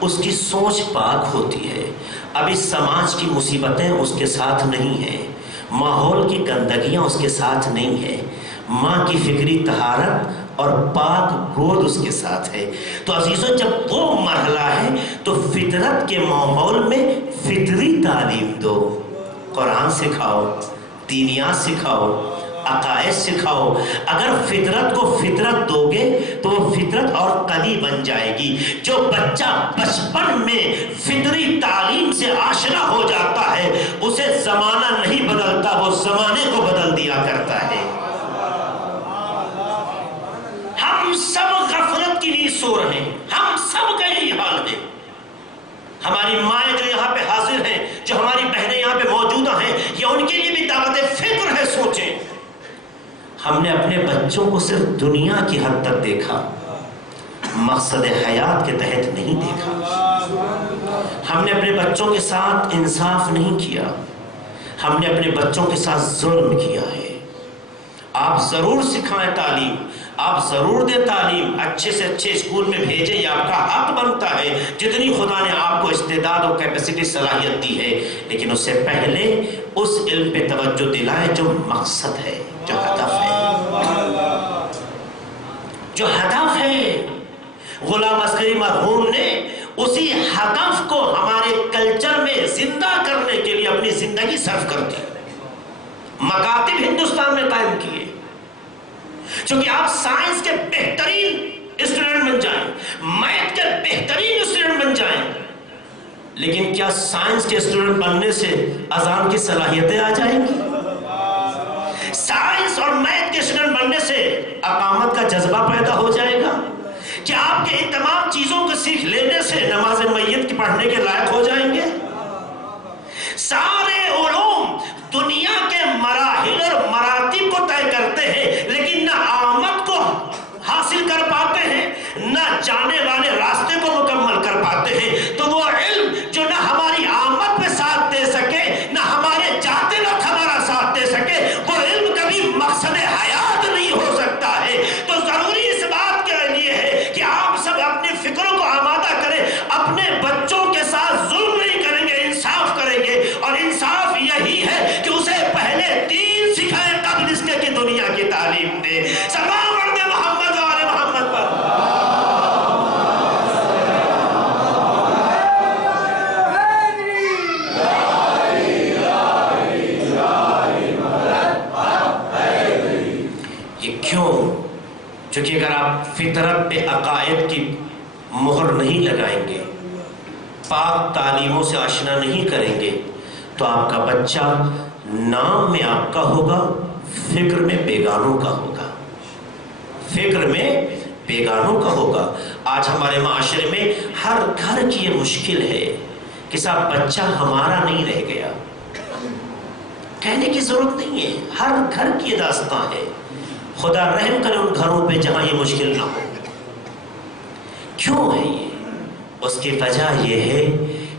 اس کی سوچ پاک ہوتی ہے، اب اس سماج کی مصیبتیں اس کے ساتھ نہیں ہیں، ماحول کی گندگیاں اس کے ساتھ نہیں ہے، ماں کی فکری طہارت اور پاک گود اس کے ساتھ ہے۔ تو عزیزوں، جب وہ مرحلہ ہے تو فطرت کے ماحول میں فطری تعلیم دو، قرآن سکھاؤ، دینیات سکھاؤ، عقائد سکھاؤ۔ اگر فطرت کو فطرت دو گے تو وہ فطرت اور قوی بن جائے گی۔ جو بچہ بچپن میں فطری تعلیم سے آشنا ہو جاتا ہے اسے زمانہ نہیں بدلتا، وہ زمانے کو بدل دیا کرتا ہے۔ ہم سب غفلت کی نیند سو رہے ہیں، ہم سب کا یہی حال ہے۔ ہماری مائیں جو یہاں پہ حاضر ہیں، جو ہماری بہنیں یہاں پہ موجودہ ہیں، یہ ان کے لیے بھی دعوت فکر ہے۔ سوچیں، ہم نے اپنے بچوں کو صرف دنیا کی حد تک دیکھا، مقصد حیات کے تحت نہیں دیکھا۔ ہم نے اپنے بچوں کے ساتھ انصاف نہیں کیا، ہم نے اپنے بچوں کے ساتھ ظلم کیا ہے۔ آپ ضرور سکھائیں تعلیم، آپ ضرور دیں تعلیم، اچھے سے اچھے اسکول میں بھیجیں، یہ آپ کا حق بنتا ہے جتنی خدا نے آپ کو استعداد اور کیپیسٹی صلاحیت دی ہے، لیکن اس سے پہلے اس علم پہ توجہ دلائیں جو مقصد ہے، جو ہدف ہے، جو ہدف ہے۔ غلام عسکری مرحوم نے اسی ہدف کو ہمارے کلچر میں زندہ کرنے کے لیے اپنی زندگی صرف کر دی، مکاتب ہندوستان میں قائم کیے۔ چونکہ آپ سائنس کے بہترین اسٹوڈنٹ بن جائیں، میتھ کے بہترین اسٹوڈنٹ بن جائیں، لیکن کیا سائنس کے اسٹوڈنٹ بننے سے اذان کی صلاحیتیں آ جائیں گی؟ سائنس اور میتھ کے اسٹوڈنٹ بننے سے اقامت کا جذبہ پیدا ہو جائے گا؟ کیا آپ کے ان تمام چیزوں کو سیکھ لینے سے نماز میت کی پڑھنے کے لائق ہو جائیں گے؟ سارے علوم دنیا کے مراحل اور مراتب کو طے کرتے ہیں، لیکن نہ آمد کو حاصل کر پاتے ہیں، نہ جانے والے راستے کو مکمل کر پاتے ہیں۔ تو وہ علم جو نہ ہماری آمد پہ ساتھ دے سکے، نہ ہمارے جاتے وقت ہمارا ساتھ دے سکے، وہ علم کبھی مقصد حیات نہیں ہو سکتا ہے۔ تو ضروری اس بات کے لیے ہے کہ آپ سب اپنی فکروں کو آمادہ کریں، اپنے بچوں کے ساتھ ظلم نہیں کریں گے، انصاف کریں گے، اور انصاف یہی ہے کہ اسے پہلے دین سکھائیں قبل اس کے کہ دنیا کی تعلیم دے۔ سلام پڑھتے محمد و آل محمد پر۔ یہ کیوں؟ چونکہ اگر آپ فطرت پہ عقائد کی مہر نہیں لگائیں گے، پاک تعلیموں سے آشنا نہیں کریں گے، تو آپ کا بچہ نام میں آپ کا ہوگا، فکر میں بیگانوں کا ہوگا، فکر میں بیگانوں کا ہوگا۔ آج ہمارے معاشرے میں ہر گھر کی یہ مشکل ہے کہ صاحب بچہ ہمارا نہیں رہ گیا۔ کہنے کی ضرورت نہیں ہے، ہر گھر کی داستان ہے۔ خدا رحم کرے ان گھروں پہ جہاں یہ مشکل نہ ہو۔ کیوں ہے یہ؟ اس کی وجہ یہ ہے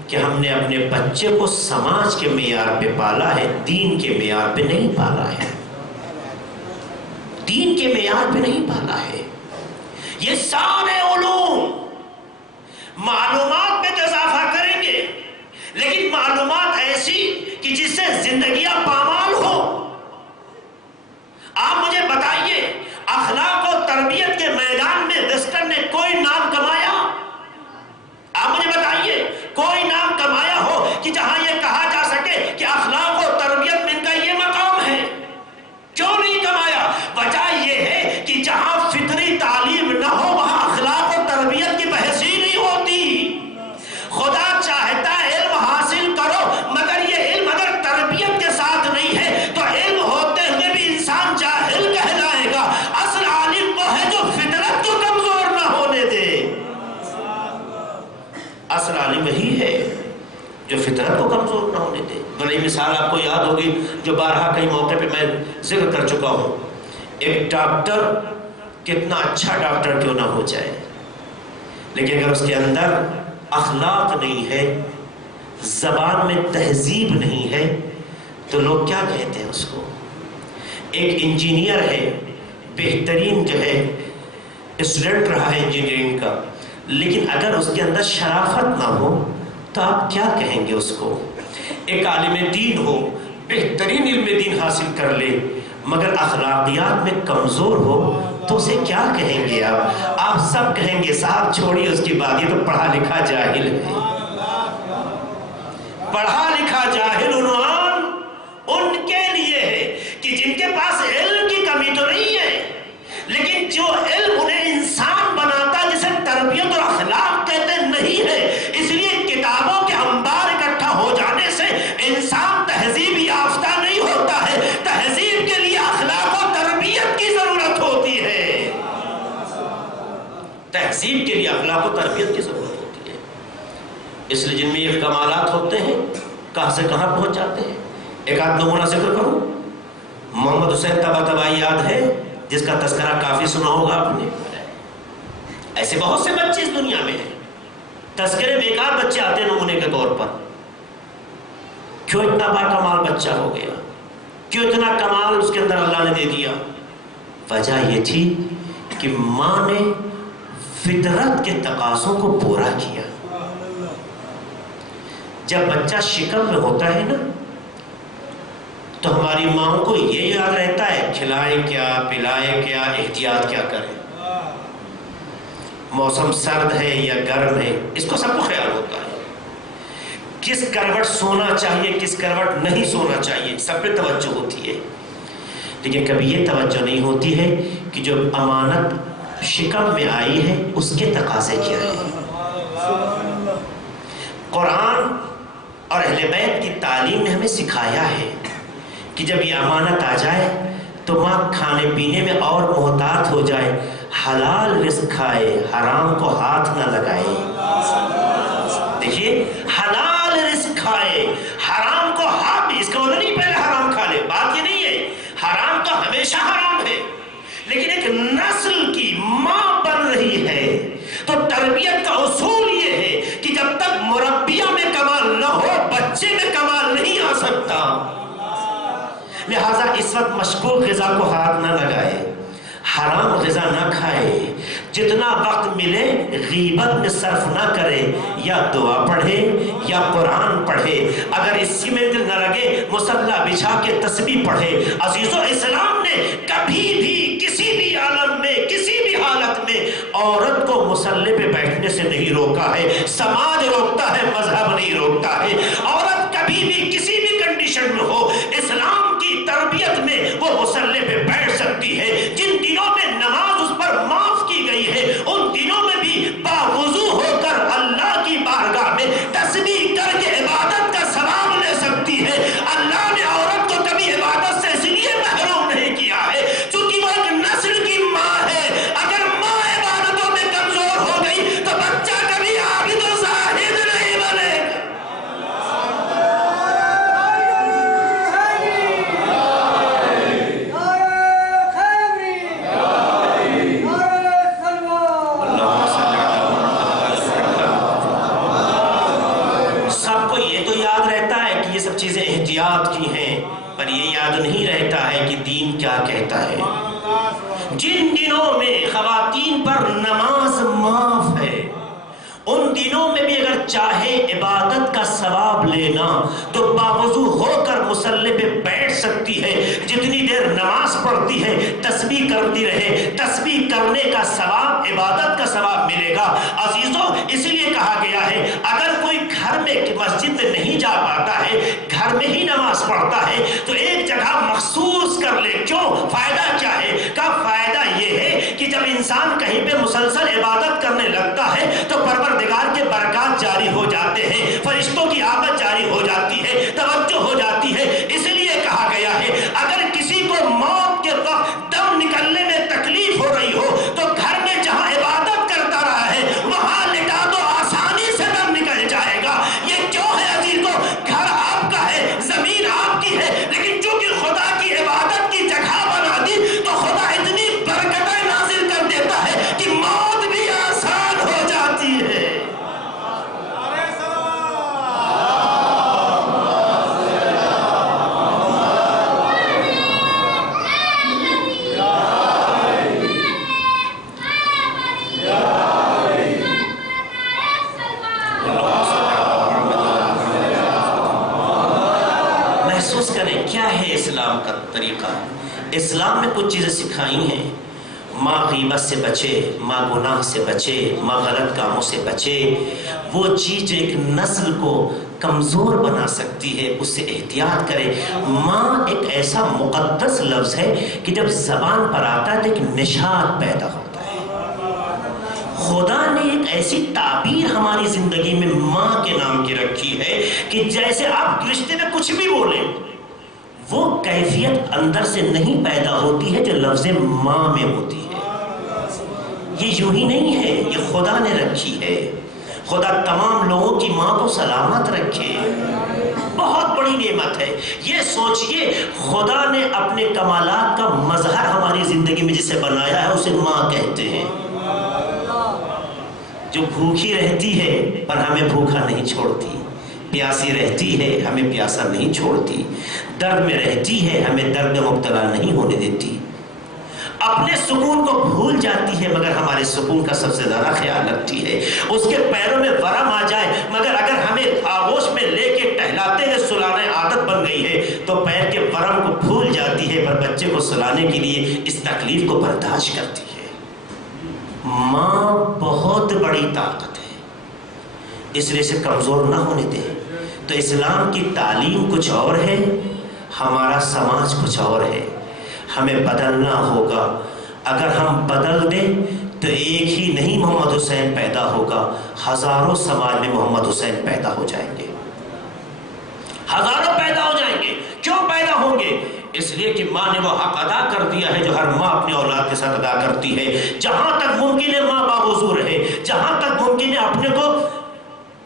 کہ ہم نے اپنے بچے کو سماج کے معیار پہ پالا ہے، دین کے معیار پہ نہیں پالا ہے، دین کے معیار پہ نہیں پالا ہے۔ یہ سارے علوم معلومات میں اضافہ کریں گے، لیکن معلومات ایسی کہ جس سے زندگیاں پامال ہو۔ آپ مجھے بتائیے، اخلاق و تربیت کے میدان میں ویسٹرن نے کوئی نام کمایا؟ آپ مجھے بتائیے کوئی نام کمایا ہو کہ جہاں یہ کہا جا سکے کہ اخلاق و تربیت میں ان کا یہ مقام ہے؟ کیوں نہیں کمایا؟ وجہ یہ ہے کہ جہاں فطری تعلیم نہ ہو وہاں اخلاق و تربیت کی بحث ہی نہیں ہوتی۔ خدا چاہتا ہے علم حاصل کرو، مگر یہ علم اگر تربیت کے ساتھ نہیں ہے تو علم ہوتے ہوئے بھی انسان جاہل کہلائے گا۔ اصل عالم وہ ہے جو فطرت کو کمزور نہ ہونے دے۔ اصل عالم وہی ہے جو فطرت کو کمزور نہ ہونے دے۔ بڑی مثال آپ کو یاد ہوگی جو بارہا کئی موقع پہ میں ذکر کر چکا ہوں۔ ایک ڈاکٹر کتنا اچھا ڈاکٹر کیوں نہ ہو جائے، لیکن اگر اس کے اندر اخلاق نہیں ہے، زبان میں تہذیب نہیں ہے، تو لوگ کیا کہتے ہیں اس کو؟ ایک انجینئر ہے، بہترین جو ہے اسٹوڈنٹ رہا ہے انجینئرنگ کا، لیکن اگر اس کے اندر شرافت نہ ہو تو آپ کیا کہیں گے اس کو؟ ایک عالم دین ہو، بہترین علم دین حاصل کر لے، مگر اخلاقیات میں کمزور ہو تو اسے کیا کہیں گے آپ؟ آپ سب کہیں گے صاحب چھوڑیے اس کی بات، یہ تو پڑھا لکھا جاہل ہے۔ پڑھا لکھا جاہل عنوان ان کے لیے ہے کہ جن کے پاس علم کی کمی تو نہیں ہے، لیکن جو علم انہیں انسان بناتا جسے تربیت اور اخلاق کہتے نہیں ہے۔ اس لیے کتابوں کے انبار اکٹھا ہو جانے سے انسان تہذیب یافتہ نہیں ہوتا ہے، تہذیب کے لیے اخلاق و تربیت کی ضرورت ہوتی ہے، تہذیب کے لیے اخلاق و تربیت کی ضرورت ہوتی ہے۔ اس لیے جن میں یہ کمالات ہوتے ہیں کہاں سے کہاں پہنچ جاتے ہیں۔ ایک آدھ نمونہ ذکر کروں، محمد حسین طباطبائی یاد ہے جس کا تذکرہ کافی سنا ہوگا آپ نے۔ ایسے بہت سے بچے اس دنیا میں ہیں، تذکرے بیکار بچے آتے ہیں نمونے کے طور پر۔ کیوں اتنا باکمال بچہ ہو گیا؟ کیوں اتنا کمال اس کے اندر اللہ نے دے دیا؟ وجہ یہ تھی کہ ماں نے فطرت کے تقاضوں کو پورا کیا۔ جب بچہ شکم میں ہوتا ہے نا تو ہماری ماں کو یہ یاد رہتا ہے کھلائے کیا، پلائے کیا، احتیاط کیا کریں، موسم سرد ہے یا گرم ہے، اس کو سب کو خیال ہوتا ہے، کس کروٹ سونا چاہیے کس کروٹ نہیں سونا چاہیے، سب پہ توجہ ہوتی ہے۔ لیکن کبھی یہ توجہ نہیں ہوتی ہے کہ جو امانت شکم میں آئی ہے اس کے تقاضے کیا ہے۔ قرآن اور اہل بیت کی تعلیم نے ہمیں سکھایا ہے کہ جب یہ امانت آ جائے تو ماں کھانے پینے میں اور محتاط ہو جائے، حلال رزق کھائے، حرام کو ہاتھ نہ لگائے۔ دیکھیے، حلال رزق کھائے، حرام کو ہاتھ بھی، اس کا مطلب نہیں پہلے حرام کھا لے، بات یہ نہیں ہے، حرام تو ہمیشہ حرام ہے، لیکن ایک نسل کی ماں بن رہی ہے تو تربیت کا اصول یہ ہے کہ جب تک مربیہ میں کمال نہ ہو بچے میں کمال نہیں آ سکتا۔ لہٰذا اس وقت مشکوک غذا کو ہاتھ نہ لگائے، حرام غذا نہ کھائے، جتنا وقت ملے غیبت میں صرف نہ کرے، یا دعا پڑھے یا قرآن پڑھے، اگر اسی میں دل نہ لگے مصلی بچھا کے تسبیح پڑھے۔ عزیزو، اسلام نے کبھی بھی کسی بھی عالم میں کسی بھی حالت میں عورت کو مصلی پہ بیٹھنے سے نہیں روکا ہے، سماج روکتا ہے، مذہب نہیں روکتا ہے۔ عورت کبھی بھی کسی بھی کنڈیشن میں ہو اسلام کی تربیت میں وہ مصلی پہ بیٹھ سکتی ہے۔ جن دنوں میں نماز اس پر معاف کی گئی ہے ان دنوں میں بھی باوضو ہو کر اللہ کی بارگاہ میں تسبیح کر کے عبادت کا ثواب لے سکتی ہے۔ اللہ نے عورت کو کبھی عبادت سے اس لیے محروم نہیں کیا ہے چونکہ وہ ایک نسل کی ماں ہے۔ اگر ماں عبادتوں میں کمزور ہو گئی تو بچہ کبھی عابد و زاہد نہیں بنے گا۔ چیزیں احتیاط کی ہیں، پر یہ یاد نہیں رہتا ہے کہ دین کیا کہتا ہے۔ جن دنوں میں خواتین پر نماز معاف ہے ان دنوں میں بھی اگر چاہے عبادت کا ثواب لینا تو باوضو ہو کر مصلی پہ بیٹھ سکتی ہے، جتنی دیر نماز پڑھتی ہے تسبیح کرتی رہے، تسبیح کرنے کا ثواب عبادت کا ثواب ملے گا۔ عزیزو، اسی لیے کہا گیا ہے اگر کوئی گھر میں مسجد میں نہیں جا پاتا ہے، گھر میں ہی نماز پڑھتا ہے تو ایک جگہ مخصوص کر لے۔ کیوں؟ فائدہ کیا ہے؟ کا فائدہ یہ ہے کہ جب انسان کہیں پہ مسلسل عبادت کرنے لگتا ہے تو پروردگار کے برکات جاری ہو جاتے ہیں، فرشتوں کی آمد جاری ہو جاتی ہے، توجہ ہو جاتی ہے۔ اس لیے کہا گیا ہے اگر کسی کو موت کے وقت دم نکلنے میں تکلیف ہو رہی ہو تو گھر میں جہاں عبادت کرتا رہا ہے وہاں لٹا دو، آسانی سے دم نکل جائے گا۔ یہ کیوں ہے عزیزو؟ گھر آپ کا ہے، زمین آپ کی ہے، لیکن چونکہ خدا کی عبادت کی جگہ بنا دی تو خدا اتنی برکتیں نازل کر دیتا ہے کہ موت بھی آسان ہو جاتی ہے۔ محسوس کریں کیا ہے اسلام کا طریقہ۔ اسلام میں کچھ چیزیں سکھائی ہیں، ماں غیبت سے بچے، ماں گناہ سے بچے، ماں غلط کاموں سے بچے۔ وہ چیز جو ایک نسل کو کمزور بنا سکتی ہے اس سے احتیاط کرے۔ ماں ایک ایسا مقدس لفظ ہے کہ جب زبان پر آتا ہے تو ایک نشاط پیدا ہوتا ہے۔ خدا نے ایک ایسی تعبیر ہماری زندگی میں ماں کے نام کی رکھی ہے کہ جیسے آپ رشتے میں کچھ بھی بولیں وہ کیفیت اندر سے نہیں پیدا ہوتی ہے جو لفظ ماں میں ہوتی ہے۔ یہ یوں ہی نہیں ہے، یہ خدا نے رکھی ہے۔ خدا تمام لوگوں کی ماں کو سلامت رکھے، بہت بڑی نعمت ہے۔ یہ سوچئے خدا نے اپنے کمالات کا مظہر ہماری زندگی میں جسے بنایا ہے اسے ماں کہتے ہیں، جو بھوکی رہتی ہے پر ہمیں بھوکا نہیں چھوڑتی، پیاسی رہتی ہے ہمیں پیاسا نہیں چھوڑتی، درد میں رہتی ہے ہمیں درد میں مبتلا نہیں ہونے دیتی۔ اپنے سکون کو بھول جاتی ہے مگر ہمارے سکون کا سب سے زیادہ خیال رکھتی ہے. اس کے پیروں میں ورم آ جائے مگر اگر ہمیں آغوش میں لے کے ٹہلاتے ہوئے سلانے عادت بن گئی ہے تو پیر کے ورم کو بھول جاتی ہے، پر بچے کو سلانے کے لیے اس تکلیف کو برداشت کرتی ہے. ماں بہت بڑی طاقت ہے، اس لیے اسے کمزور نہ ہونے دیں. تو اسلام کی تعلیم کچھ اور ہے، ہمارا سماج کچھ اور ہے. ہمیں بدلنا ہوگا. اگر ہم بدل دیں تو ایک ہی نہیں محمد حسین پیدا ہوگا، ہزاروں سماج میں محمد حسین پیدا ہو جائیں گے، ہزاروں پیدا ہو جائیں گے. کیوں پیدا ہوں گے؟ اس لیے کہ ماں نے وہ حق ادا کر دیا ہے جو ہر ماں اپنے اولاد کے ساتھ ادا کرتی ہے. جہاں تک ممکن ہے ماں باوضو رہے، جہاں تک ممکن ہے اپنے کو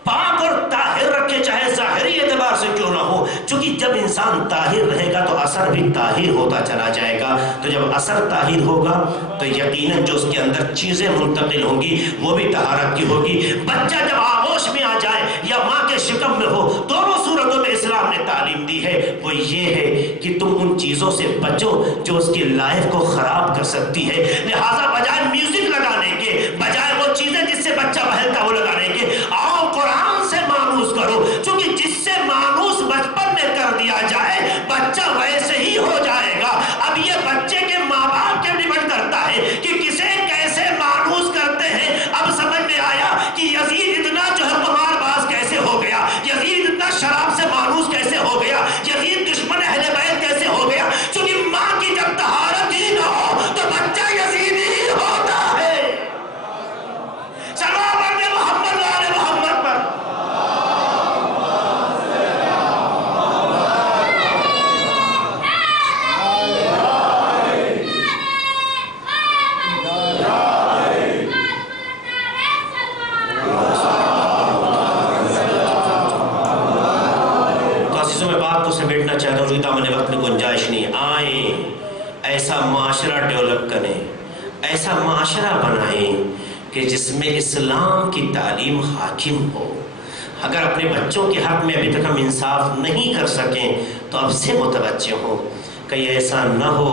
پاک اور طاہر رکھے، چاہے ظاہری اعتبار سے کیوں نہ ہو. چونکہ جب انسان طاہر رہے گا تو اثر بھی طاہر ہوتا چلا جائے گا. تو جب اثر طاہر ہوگا تو یقیناً جو اس کے اندر چیزیں منتقل ہوں گی وہ بھی طہارت کی ہوگی. بچہ جب آغوش میں آ جائے یا ماں کے شکم میں ہو، دونوں صورتوں میں اسلام نے تعلیم دی ہے. وہ یہ ہے کہ تم ان چیزوں سے بچو جو اس کی لائف کو خراب کر سکتی ہے. لہٰذا بجائے میوزک لگانے کے، بجائے وہ چیزیں جس سے بچہ بہلتا وہ لگانے کے، آؤ قرآن سے مانوس کرو. چونکہ جس سے مانوس بچپن میں کر دیا جائے بچہ ویسے ہی ہو جائے گا. اب یہ بچے کے ماں باپ کے ڈیپینڈ کرتا ہے کہ کسے کیسے مانوس کرتے ہیں. اب سمجھ میں آیا کہ یزید اتنا جو ہے قمار باز کیسے ہو گیا، یزید اتنا شراب سے مانوس کیسے ہو گیا، یزید دشمن اہل بیت کیسے ہو گیا. چونکہ ماں کی جب طہارت ہی نہ ہو تو بچہ یزید ہی ہوتا ہے. چلو بڑھتے محمد والے محمد پر. بات کو سمیٹنا چاہتا ہوں، دامن وقت میں گنجائش نہیں. آئیں ایسا معاشرہ ڈیولپ کریں، ایسا معاشرہ بنائیں کہ جس میں اسلام کی تعلیم حاکم ہو. اگر اپنے بچوں کے حق میں ابھی تک ہم انصاف نہیں کر سکیں تو اب سے متوجہ ہوں، کہیں ایسا نہ ہو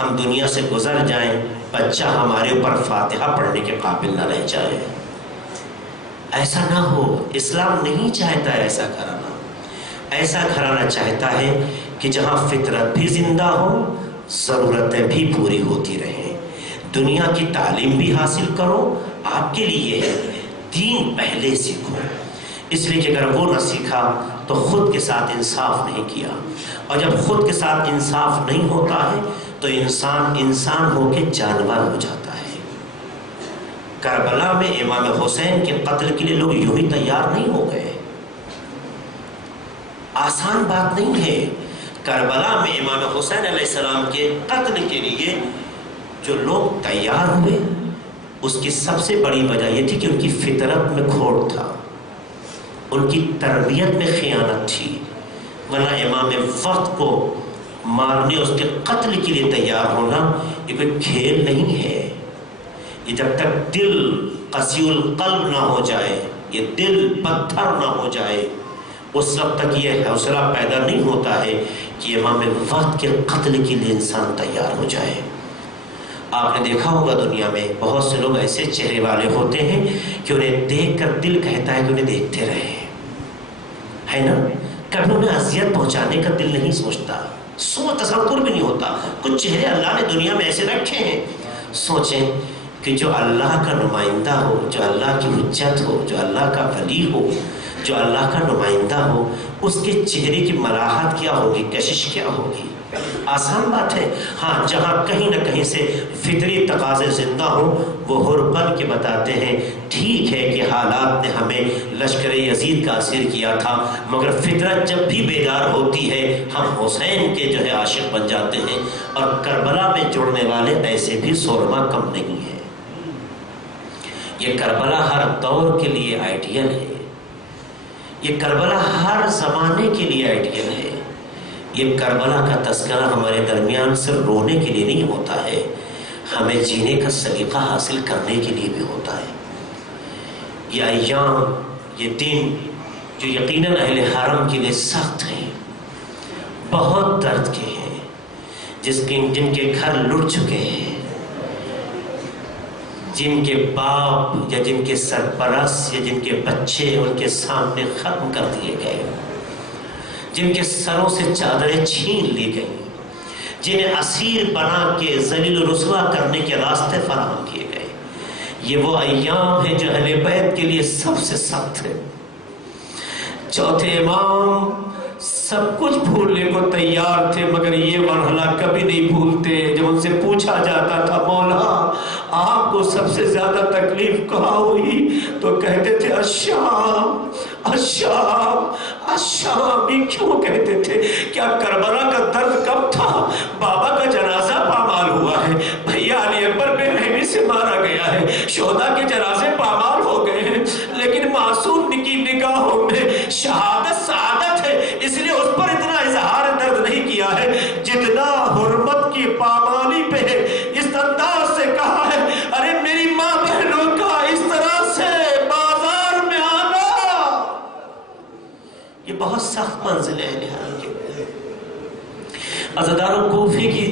ہم دنیا سے گزر جائیں، بچہ ہمارے اوپر فاتحہ پڑھنے کے قابل نہ رہ جائے. ایسا نہ ہو. اسلام نہیں چاہتا ہے ایسا کرانا. ایسا گھرانہ چاہتا ہے کہ جہاں فطرت بھی زندہ ہو، ضرورتیں بھی پوری ہوتی رہیں. دنیا کی تعلیم بھی حاصل کرو. آپ کے لیے ہے دین پہلے سیکھو، اس لیے کہ اگر وہ نہ سیکھا تو خود کے ساتھ انصاف نہیں کیا، اور جب خود کے ساتھ انصاف نہیں ہوتا ہے تو انسان ہو کے جانور ہو جاتا ہے. کربلا میں امام حسین کے قتل کے لیے لوگ یوں ہی تیار نہیں ہو گئے. آسان بات نہیں ہے. کربلا میں امام حسین علیہ السلام کے قتل کے لیے جو لوگ تیار ہوئے اس کی سب سے بڑی وجہ یہ تھی کہ ان کی فطرت میں کھوٹ تھا، ان کی تربیت میں خیانت تھی. ورنہ امام وقت کو مارنے، اس کے قتل کے لیے تیار ہونا یہ کوئی کھیل نہیں ہے. یہ جب تک دل قسی القلب نہ ہو جائے، یہ دل پتھر نہ ہو جائے، اس وقت تک یہ حوصلہ پیدا نہیں ہوتا ہے کہ امام وقت کے قتل کے لیے انسان تیار ہو جائے. آپ نے دیکھا ہوگا دنیا میں بہت سے لوگ ایسے چہرے والے ہوتے ہیں کہ انہیں دیکھ کر دل کہتا ہے کہ انہیں دیکھتے رہے، ہے نا. کبھی انہیں اذیت پہنچانے کا دل نہیں سوچتا، تصور بھی نہیں ہوتا. کچھ چہرے اللہ نے دنیا میں ایسے رکھے ہیں. سوچیں کہ جو اللہ کا نمائندہ ہو، جو اللہ کی حجت ہو، جو اللہ کا ولی ہو، جو اللہ کا نمائندہ ہو، اس کے چہرے کی ملاحت کیا ہوگی، کشش کیا ہوگی. آسان بات ہے. ہاں جہاں کہیں نہ کہیں سے فطری تقاضے زندہ ہوں وہ ہر پل کے بتاتے ہیں ٹھیک ہے کہ حالات نے ہمیں لشکر یزید کا اسیر کیا تھا، مگر فطرت جب بھی بیدار ہوتی ہے ہم حسین کے جو ہے عاشق بن جاتے ہیں. اور کربلا میں جڑنے والے ایسے بھی سورما کم نہیں ہے. یہ کربلا ہر دور کے لیے آئیڈیل ہے. یہ کربلا ہر زمانے کے لیے آئیڈیل ہے. یہ کربلا کا تذکرہ ہمارے درمیان صرف رونے کے لیے نہیں ہوتا ہے، ہمیں جینے کا سلیقہ حاصل کرنے کے لیے بھی ہوتا ہے. یہ ایام، یہ دن جو یقیناً اہل حرم کے لیے سخت ہیں، بہت درد کے ہیں، جن کے گھر لٹ چکے ہیں، جن کے باپ یا جن کے سرپرست یا جن کے بچے ان کے سامنے ختم کر دیے گئے، جن کے سروں سے چادریں چھین لی گئی، جنہیں اسیر بنا کے ذلیل و رسوا کرنے کے راستے فراہم کیے گئے. یہ وہ ایام ہیں جو اہل بیت کے لیے سب سے سخت ہے. چوتھے امام سب کچھ بھولنے کو تیار تھے مگر یہ مرحلہ کبھی نہیں بھولتے. جب ان سے پوچھا جاتا تھا مولا آپ کو سب سے زیادہ تکلیف کہاں ہوئی، تو کہتے تھے الشام الشام الشام. یہ کیوں کہتے تھے؟ کیا کربلا کا درد کب تھا؟ بابا کا جنازہ پامال ہوا ہے، بھیا علی اکبر بے رحمی سے مارا گیا ہے، شہداء کے جنازے پامال ہو گئے ہیں، لیکن معصوم کی نگاہوں میں شہادت سعادت ہے، اس لیے اس پر اتنا اظہار درد نہیں کیا ہے جتنا حرمت کی پامالی پہ ہے. اس انداز سے کہا ہے ارے میری ماں بہنوں کا اس طرح سے بازار میں آنا یہ بہت سخت منزل ہے. عزاداروں کوفے کی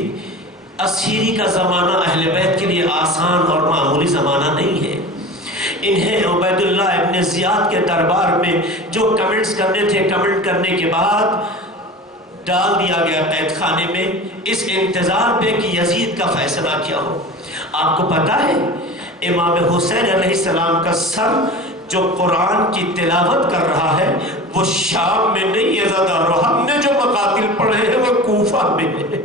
اسیری کا زمانہ اہل بیت کے لیے آسان اور معمولی زمانہ نہیں ہے. انہیں عبید اللہ ابن زیاد کے دربار میں جو کمنٹس کرنے تھے، کمنٹ کرنے کے بعد ڈال دیا گیا قید خانے میں اس انتظار پہ کہ یزید کا فیصلہ کیا ہو. آپ کو پتا ہے امام حسین علیہ السلام کا سر جو قرآن کی تلاوت کر رہا ہے وہ شام میں نہیں ہے عزادارو، ہم نے جو مقاتل پڑھے ہیں وہ کوفہ میں ہے.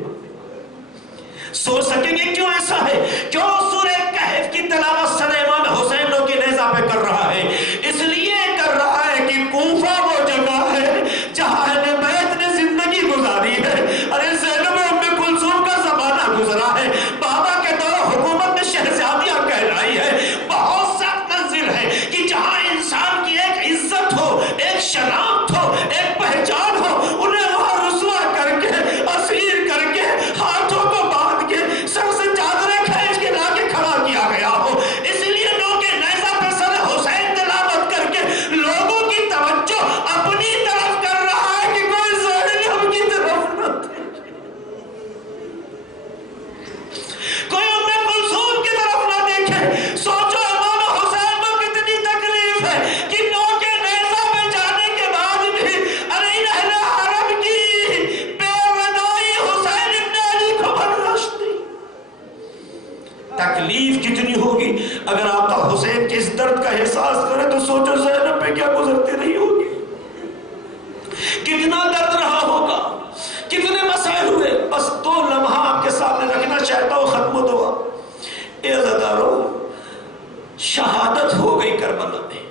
سوچ سکیں گے کیوں ایسا ہے؟ کیوں سورہ کہف کی تلاوت سر امام حسین کے نیزہ پہ کر رہا ہے؟ اس لیے کر رہا ہے کہ کوفہ وہ جگہ ہے جہاں اہل بیت نے زندگی گزاری ہے. ارے زینب ام کلثوم کا زمانہ گزرا ہے، بابا کے دور حکومت میں شہزادیاں کہلائی ہے. بہت سخت منزل ہے کہ جہاں انسان کی ایک عزت ہو، ایک شناخت ہو، ایک پہچان ہو، انہیں وہاں رسوا کر کے اسیر کر کے ہاتھوں کو باندھ کے سر سے چادریں کھینچ کے لا کے کھڑا کیا گیا ہو. اس لیے لوگ نیزہ پہ سر حسین تلاوت کر کے لوگوں کی توجہ اپنی طرف کر رہا ہے کہ کوئی زینب کی طرف نہ دیکھے، کوئی ام کلثوم کی طرف نہ دیکھے. سوچو امام حسین کو کتنی تکلیف ہے کہ لوگ نیزہ پہ جانے کے بعد بھی ارے اہل حرم کی بے وداعی حسین ابن علی کو برداشت نہیں. تکلیف کتنی ہوگی اگر آقا حسین کے اس درد کا احساس کرے تو سوچو زینب پہ کیا گزرتی رہی ہوگی، کتنا درد رہا ہوگا، کتنے مسائل ہوئے. بس دو لمحہ آپ کے سامنے رکھنا چاہتا ہوں ختم و دعا. اے عزادارو شہادت ہو گئی کربلا میں.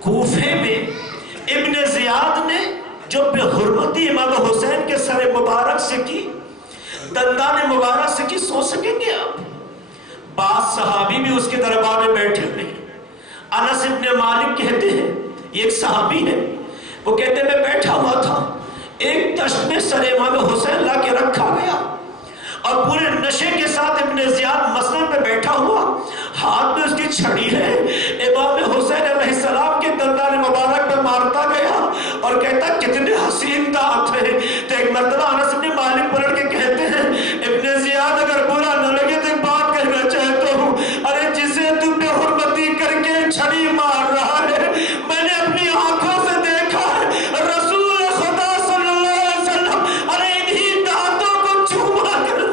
کوفے میں ابن زیاد نے جو بے حرمتی امام حسین کے سر مبارک سے کی، دندان مبارک سے کی، سوچ سکیں گے آپ؟ بعض صحابی بھی اس کے دربار میں بیٹھے ہوئے ہیں. انس ابن مالک کہتے ہیں، یہ ایک صحابی ہے، وہ کہتے ہیں میں بیٹھا ہوا تھا، ایک دشت میں سر امام حسین لا کے رکھا گیا اور پورے نشے کے ساتھ ابن زیاد مسند پہ بیٹھا ہوا، ہاتھ میں اس کی چھڑی ہے، امام حسین علیہ السلام کے دندان مبارک پہ مارتا گیا اور کہتا کتنے حسین دانت ہیں. تو ایک مرتبہ انس ابن مالک پلٹ کے کہتے ہیں ابن زیاد اگر برا نہ لگے تو ایک بات کہنا چاہتا ہوں، ارے جسے تو بے حرمتی کر کے چھڑی مار رہا ہے میں نے اپنی آنکھوں سے دیکھا ہے، رسول خدا صلی اللہ علیہ وسلم ارے انہی دانتوں کو چوما کر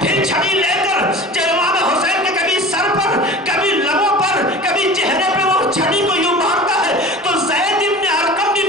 پھر چھڑی لے کر جب امام حسین کے کبھی سر پر، کبھی لبوں پر، کبھی چہرے پہ وہ چھڑی کو یوں مارتا ہے تو زید ابن ارقم بھی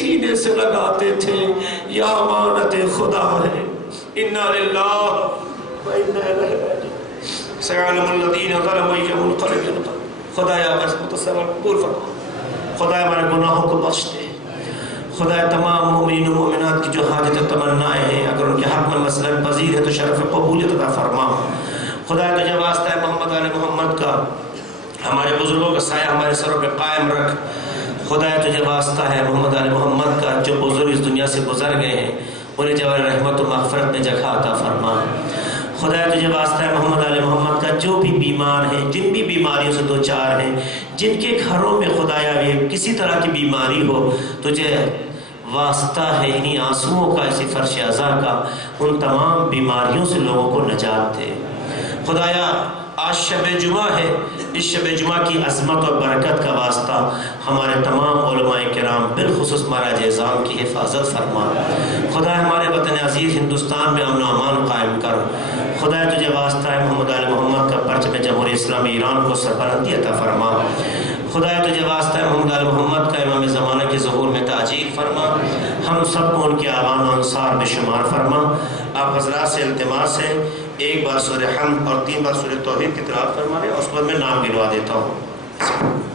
سینے سے لگاتے تھے یا امانت خدا ہے، انا للہ و انا الیہ راجعون، سیعلم الذین ظلموا ای منقلب انقلب۔ خدایا بس متصور قبول فرما، خدایا ہمارے گناہوں کو بخش دے، خدایا تمام مومنین و مومنات کی جو حاجت و تمنائیں ہیں اگر ان کے حق میں مسئلہ پذیر ہے تو شرف قبولیت عطا فرما۔ خدایا تجھے واسطہ ہے محمد علی محمد کا، ہمارے بزرگوں کا سایہ ہمارے سروں پہ قائم رکھ۔ خدایا تجھے واسطہ ہے محمد علی محمد کا، جو بزرگ اس دنیا سے گزر گئے ہیں انہیں جوار رحمت و مغفرت میں جگہ عطا فرما۔ خدایا تجھے واسطہ ہے محمد علی محمد کا، جو بھی بیمار ہیں، جن بھی بیماریوں سے دوچار ہیں، جن کے گھروں میں خدایا یہ کسی طرح کی بیماری ہو، تجھے واسطہ ہے انہی آنسوؤں کا، اسی فرش عزا کا، ان تمام بیماریوں سے لوگوں کو نجات دے۔ خدایا آج شب جمعہ ہے، اس شب جمعہ کی عظمت اور برکت کا واسطہ ہمارے تمام علماء کرام بالخصوص مہاراج اعظام کی حفاظت فرما۔ خدا ہمارے وطن عزیز ہندوستان میں امن و امان قائم کر۔ خدا تجھے واسطہ ہے محمد علی محمد کا پرچم جمہوریہ اسلامی ایران کو سربلندی عطا فرما۔ خدا تجھے واسطہ ہے محمد علی محمد کا امام زمانہ کے ظہور میں تاجیل فرما، ہم سب کو ان کے آبان و انصار میں شمار فرما۔ آپ حضرات سے التماس ہے ایک بار سورہ حمد اور 3 بار سورہ توحید کی تلاوت فرما لیں، اس پر میں نام گنوا دیتا ہوں۔